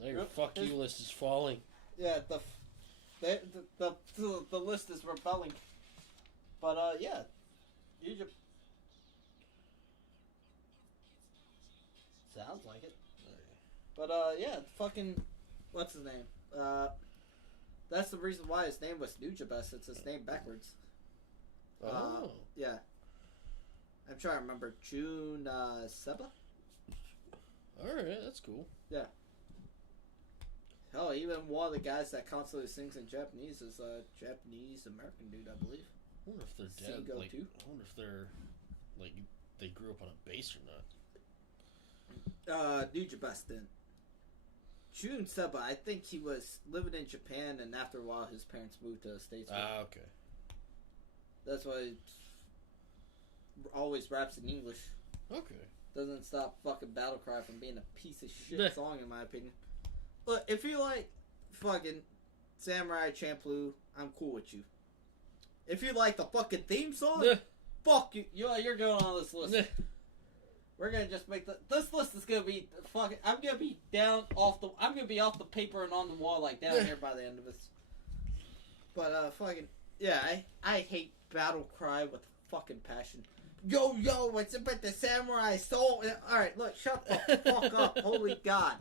Now your fuck you list is falling. Yeah, the list is rebelling. But, yeah. Egypt. Sounds like it. But, yeah, fucking... What's his name? That's the reason why his name was Nujabes. It's his name backwards. Oh. Yeah. I'm trying to remember. June, Seba? Alright, that's cool. Yeah. Hell, even one of the guys that constantly sings in Japanese is a Japanese-American dude, I believe. I wonder if they're dead. Seago Like, too? I wonder if they're, like, they grew up on a base or not. Nujabes didn't. June Seba, I think he was living in Japan, and after a while his parents moved to the States. Ah, okay. That's why he always raps in English. Okay. Doesn't stop fucking Battle Cry from being a piece of shit song, in my opinion. Look, if you like fucking Samurai Champloo, I'm cool with you. If you like the fucking theme song, fuck you. You're going on this list. We're gonna just make this list is gonna be fucking. I'm gonna be I'm gonna be off the paper and on the wall like down here by the end of this. But fucking yeah, I hate Battle Cry with fucking passion. Yo, it's about the samurai soul. Alright, look, shut the fuck up. Holy God.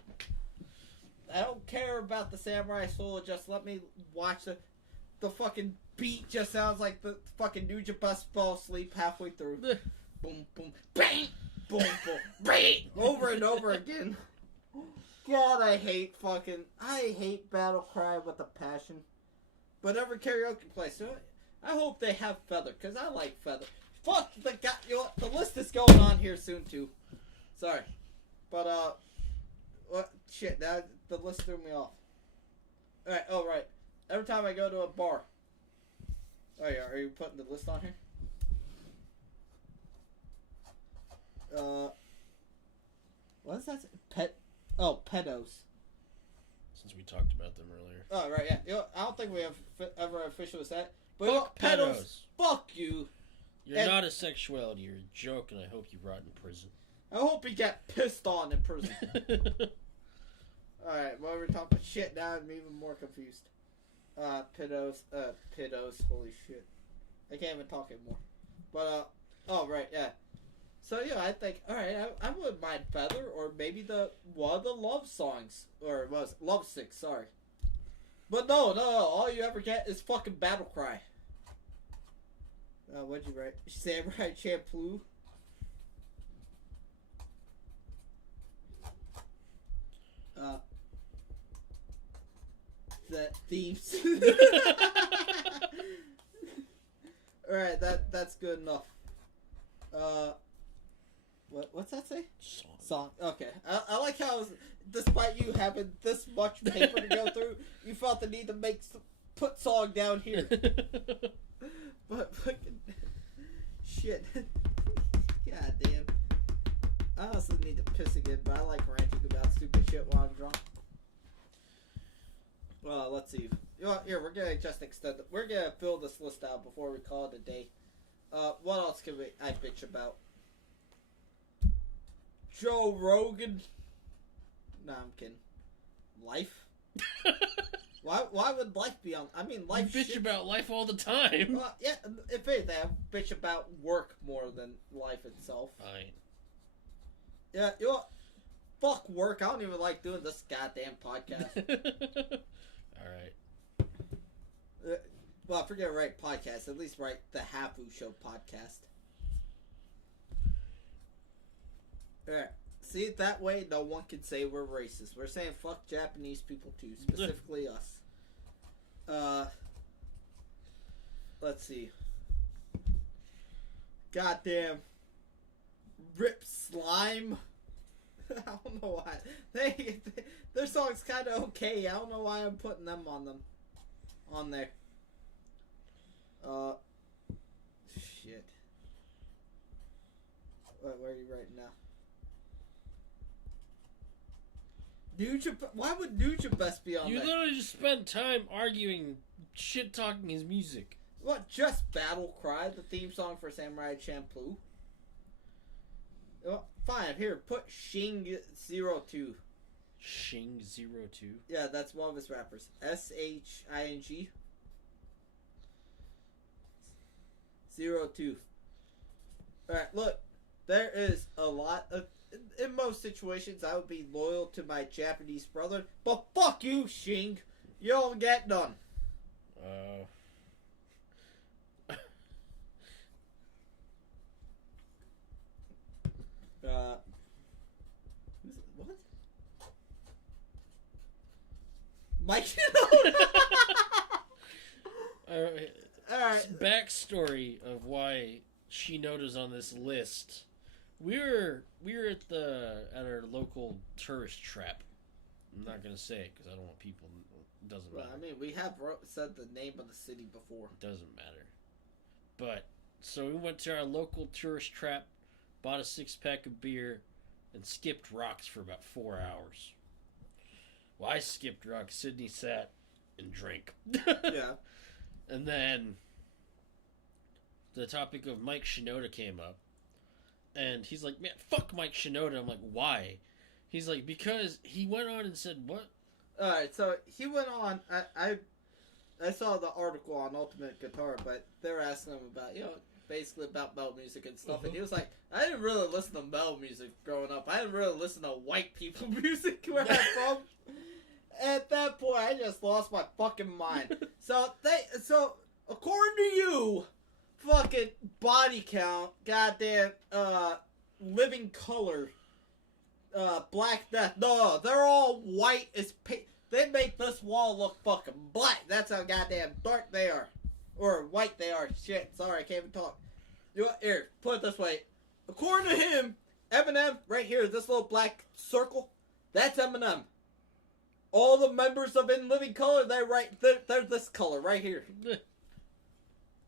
I don't care about the samurai soul. Just let me watch the fucking beat. Just sounds like the fucking Nuja Bus fall asleep halfway through. Boom, boom, bang, boom, boom, bang, over and over again. God, I hate Battle Cry with a passion. But every karaoke place, so I hope they have Feather, because I like Feather. Fuck the guy. You know what? The list is going on here soon too. Sorry, but what shit? Now the list threw me off. All right. Oh right. Every time I go to a bar. Oh yeah. Are you putting the list on here? What is that? Pedos. Since we talked about them earlier. Oh right. Yeah. You know, I don't think we have ever officially said. But Fuck pedos. Fuck you. You're not a sexuality. You're a joke, and I hope you rot in prison. I hope he got pissed on in prison. Alright, well, we're talking shit now. I'm even more confused. Pedos. Holy shit. I can't even talk anymore. But, oh, right, yeah. So, yeah, I think, alright, I wouldn't mind Feather, or maybe one of the love songs. Or was Love Sick, sorry. But no, all you ever get is fucking Battle Cry. What'd you write? Samurai Champloo. The thieves. Alright, that's good enough. What's that say? Song. Okay. I like how, despite you having this much paper to go through, you felt the need to put song down here. But fucking shit. God damn. I also need to piss again, but I like ranting about stupid shit while I'm drunk. Well, let's see. You know, here, we're gonna just extend it. We're gonna fill this list out before we call it a day. What else can I bitch about? Joe Rogan. Nah, I'm kidding. Life? Why would life be on? I mean, life. You bitch about life all the time. Well, yeah, if anything, I bitch about work more than life itself. Fine. Yeah, you know what? Fuck work. I don't even like doing this goddamn podcast. Alright. Well, I forget to write podcast. At least write the Hafu Show podcast. Alright. See, that way no one can say we're racist. We're saying fuck Japanese people too, specifically us. Let's see. Goddamn. Rip Slime. I don't know why. Their song's kind of okay. I don't know why I'm putting them on there. Shit. Where are you writing now? Why would Nuja Best be on there? You literally just spent time arguing, shit-talking his music. What, just Battle Cry, the theme song for Samurai Champloo? Well, fine, here, put Shing02. Shing02? Yeah, that's one of his rappers. SHING 02. Alright, look, there is a lot of... In most situations, I would be loyal to my Japanese brother, but fuck you, Shing. You don't get none. What? Mike? Alright. Backstory of why Shinoda's on this list. We were at our local tourist trap. I'm not gonna say it because I don't want people. It doesn't matter. I mean, we have said the name of the city before. It doesn't matter. But so we went to our local tourist trap, bought a 6-pack of beer, and skipped rocks for about 4 hours. Well, I skipped rocks. Sydney sat and drink. Yeah. And then the topic of Mike Shinoda came up. And he's like, man, fuck Mike Shinoda. I'm like, why? He's like, because he went on and said, what? Alright, so he went on, I saw the article on Ultimate Guitar, but they were asking him about, basically about metal music and stuff, and he was like, I didn't really listen to metal music growing up. I didn't really listen to white people music where I'm from. At that point, I just lost my fucking mind. So, according to you, fucking body count, goddamn, living color, Black Death. No, they're all white as paint. They make this wall look fucking black. That's how goddamn dark they are. Or white they are. Shit, sorry, I can't even talk. Here, put it this way. According to him, Eminem, right here, this little black circle, that's Eminem. All the members of In Living Color, they're this color right here.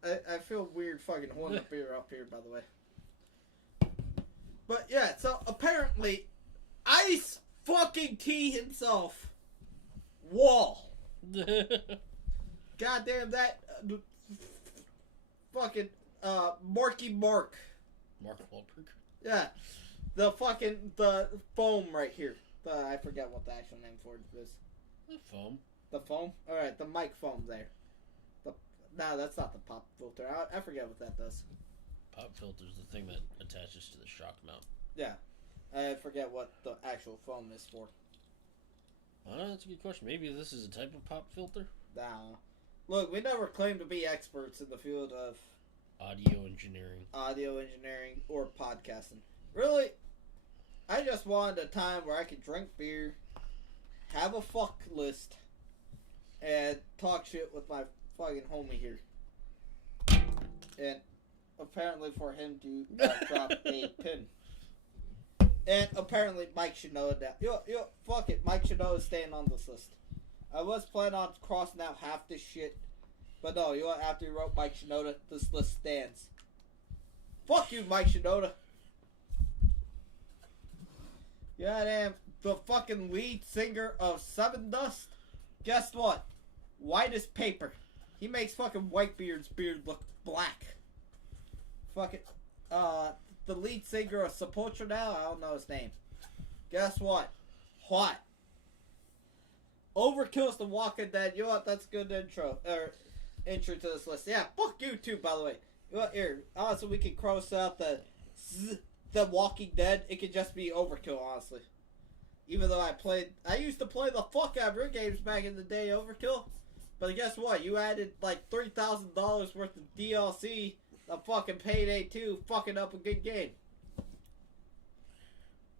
I feel weird fucking holding the beer up here, by the way. But yeah, so apparently, Ice fucking T himself, Wall. Goddamn that fucking Marky Mark. Mark Wahlberg. Yeah, the foam right here. I forget what the actual name for it is. The foam. The foam? Alright, the mic foam there. No, that's not the pop filter. I forget what that does. Pop filter's the thing that attaches to the shock mount. Yeah. I forget what the actual foam is for. That's a good question. Maybe this is a type of pop filter? Nah. Look, we never claimed to be experts in the field of audio engineering or podcasting. Really, I just wanted a time where I could drink beer, have a fuck list, and talk shit with my fucking homie here. And apparently for him to drop a pin. And apparently Mike Shinoda down. Fuck it. Mike Shinoda is staying on this list. I was planning on crossing out half this shit. But no, after you wrote Mike Shinoda, this list stands. Fuck you, Mike Shinoda. Yeah, damn. The fucking lead singer of Seven Dust. Guess what? White as paper. He makes fucking Whitebeard's beard look black. Fucking, the lead singer of Sepultura now, I don't know his name. Guess what? Hot. Overkill's The Walking Dead. You know what? That's a good intro to this list. Yeah, fuck you too, by the way. You know what? Here, honestly, we can cross out the Walking Dead. It could just be Overkill, honestly. Even though I used to play the fuck out of your games back in the day, Overkill. But guess what? You added like $3,000 worth of DLC, the fucking Payday 2, fucking up a good game.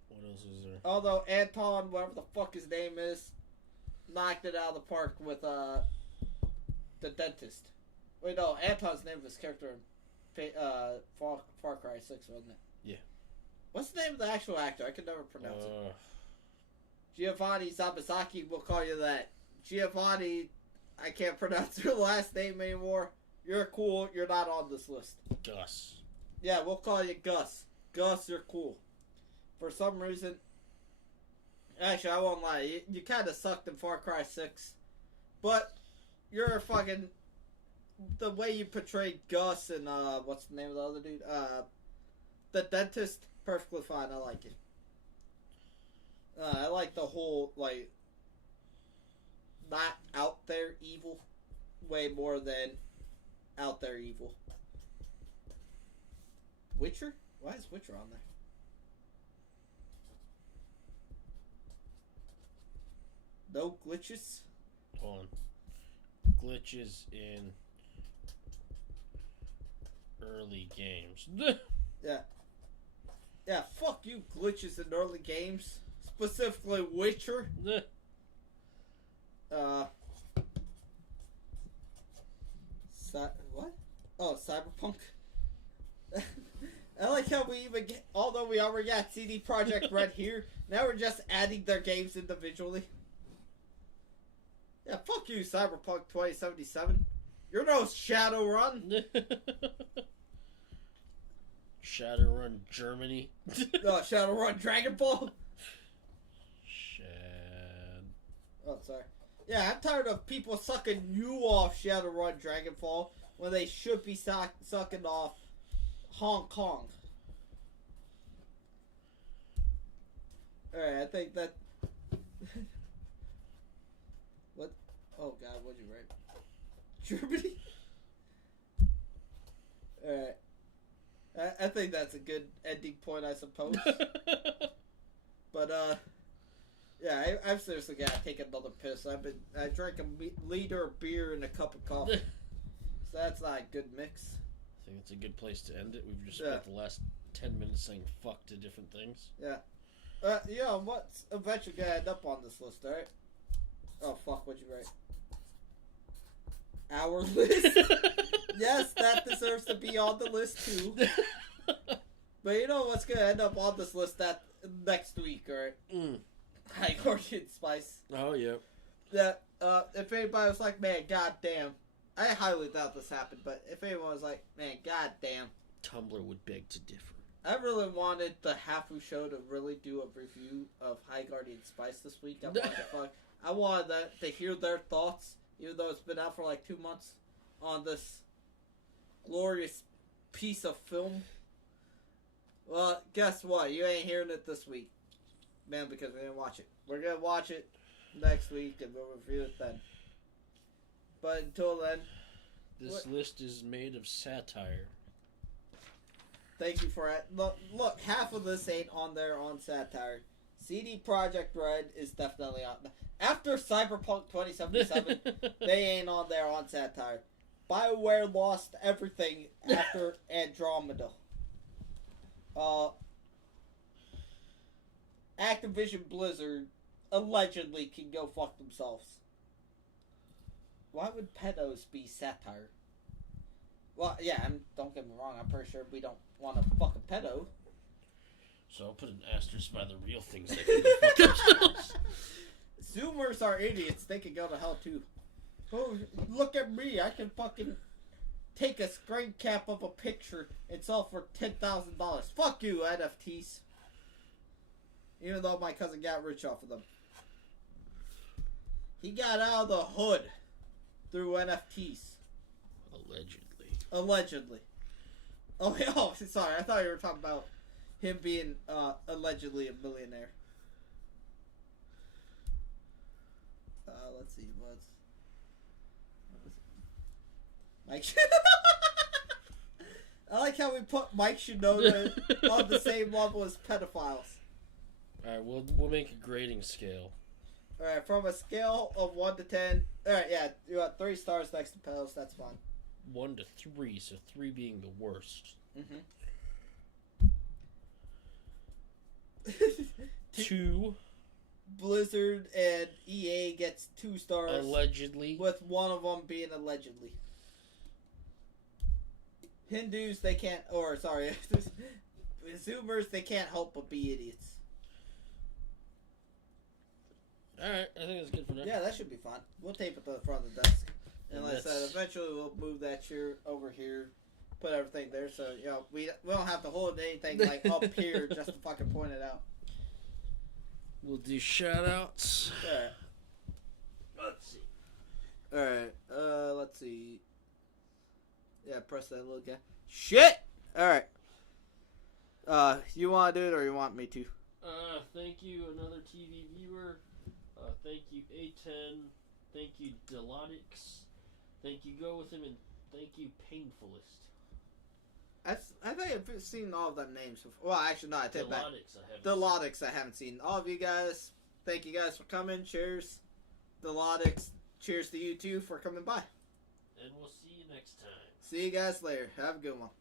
What else is there? Although Anton, whatever the fuck his name is, knocked it out of the park with the dentist. Wait, no, Anton's name of his character in Far Cry 6, wasn't it? Yeah. What's the name of the actual actor? I could never pronounce it. Giovanni Zabazaki, we'll call you that. Giovanni, I can't pronounce your last name anymore. You're cool. You're not on this list. Gus. Yeah, we'll call you Gus. Gus, you're cool. For some reason, actually, I won't lie. You kind of sucked in Far Cry 6. But you're fucking... The way you portrayed Gus and, what's the name of the other dude? The dentist, perfectly fine. I like it. I like the whole, like, not out there evil way more than out there evil. Witcher? Why is Witcher on there? No glitches? Hold on. Glitches in early games. Yeah. Yeah, fuck you, glitches in early games. Specifically Witcher. What? Oh, Cyberpunk. I like how we even get, although we already got CD Projekt Red here, now we're just adding their games individually. Yeah, fuck you, Cyberpunk 2077. You're no Shadowrun. Shadowrun Germany. No, Shadowrun Dragon Ball. Shad. Oh, sorry. Yeah, I'm tired of people sucking you off Shadowrun Dragonfall when they should be sucking off Hong Kong. Alright, I think that... What? Oh god, what'd you write? Germany? Alright. I think that's a good ending point, I suppose. But, yeah, I've seriously got to take another piss. I drank a liter of beer and a cup of coffee. So that's not a good mix. I think it's a good place to end it. We've just spent the last 10 minutes saying fuck to different things. Yeah. What's eventually going to end up on this list, alright? Oh, fuck, what'd you write? Our list? Yes, that deserves to be on the list, too. But you know what's going to end up on this list that next week, alright? High Guardian Spice. Oh, yeah. Yeah, if anybody was like, man, goddamn. I highly doubt this happened, but if anyone was like, man, goddamn. Tumblr would beg to differ. I really wanted the Hafu Show to really do a review of High Guardian Spice this week. I wanted to hear their thoughts, even though it's been out for like 2 months, on this glorious piece of film. Well, guess what? You ain't hearing it this week. Man, because we didn't watch it. We're going to watch it next week and we'll review it then. But until then... This list is made of satire. Thank you for it. Look, half of this ain't on there on satire. CD Projekt Red is definitely on. After Cyberpunk 2077, they ain't on there on satire. BioWare lost everything after Andromeda. Activision Blizzard allegedly can go fuck themselves. Why would pedos be satire? Well, yeah, don't get me wrong, I'm pretty sure we don't want to fuck a pedo. So I'll put an asterisk by the real things that can go fuck themselves. Zoomers are idiots, they can go to hell too. Oh, look at me, I can fucking take a screen cap of a picture and sell for $10,000. Fuck you, NFTs. Even though my cousin got rich off of them. He got out of the hood through NFTs. Allegedly. Oh, sorry. I thought you were talking about him being allegedly a millionaire. Let's see. What was it? Mike. I like how we put Mike Shinoda on the same level as pedophiles. Alright, we'll make a grading scale. Alright, from a scale of 1 to 10. Alright, yeah, you got 3 stars next to pedos. That's fine. 1 to 3, so 3 being the worst. Mm-hmm. 2. Blizzard and EA gets 2 stars. Allegedly. With one of them being allegedly. Hindus, they can't, Zoomers, they can't help but be idiots. Alright, I think that's good for now. Yeah, that should be fun. We'll tape it to the front of the desk. And like I said, eventually we'll move that chair over here, put everything there, so, you know, we don't have to hold anything, like, up here just to fucking point it out. We'll do shout-outs. Alright. Let's see. Alright, let's see. Yeah, press that little guy. Shit! Alright. You want to do it or you want me to? Thank you, another TV viewer. Thank you, A10. Thank you, Delotix. Thank you, Go With Him, and thank you, Painfulest. I think I've seen all of them names before. Well, actually, no, I take back. Delotix, I haven't seen. All of you guys, thank you guys for coming. Cheers. Delotix, cheers to you too for coming by. And we'll see you next time. See you guys later. Have a good one.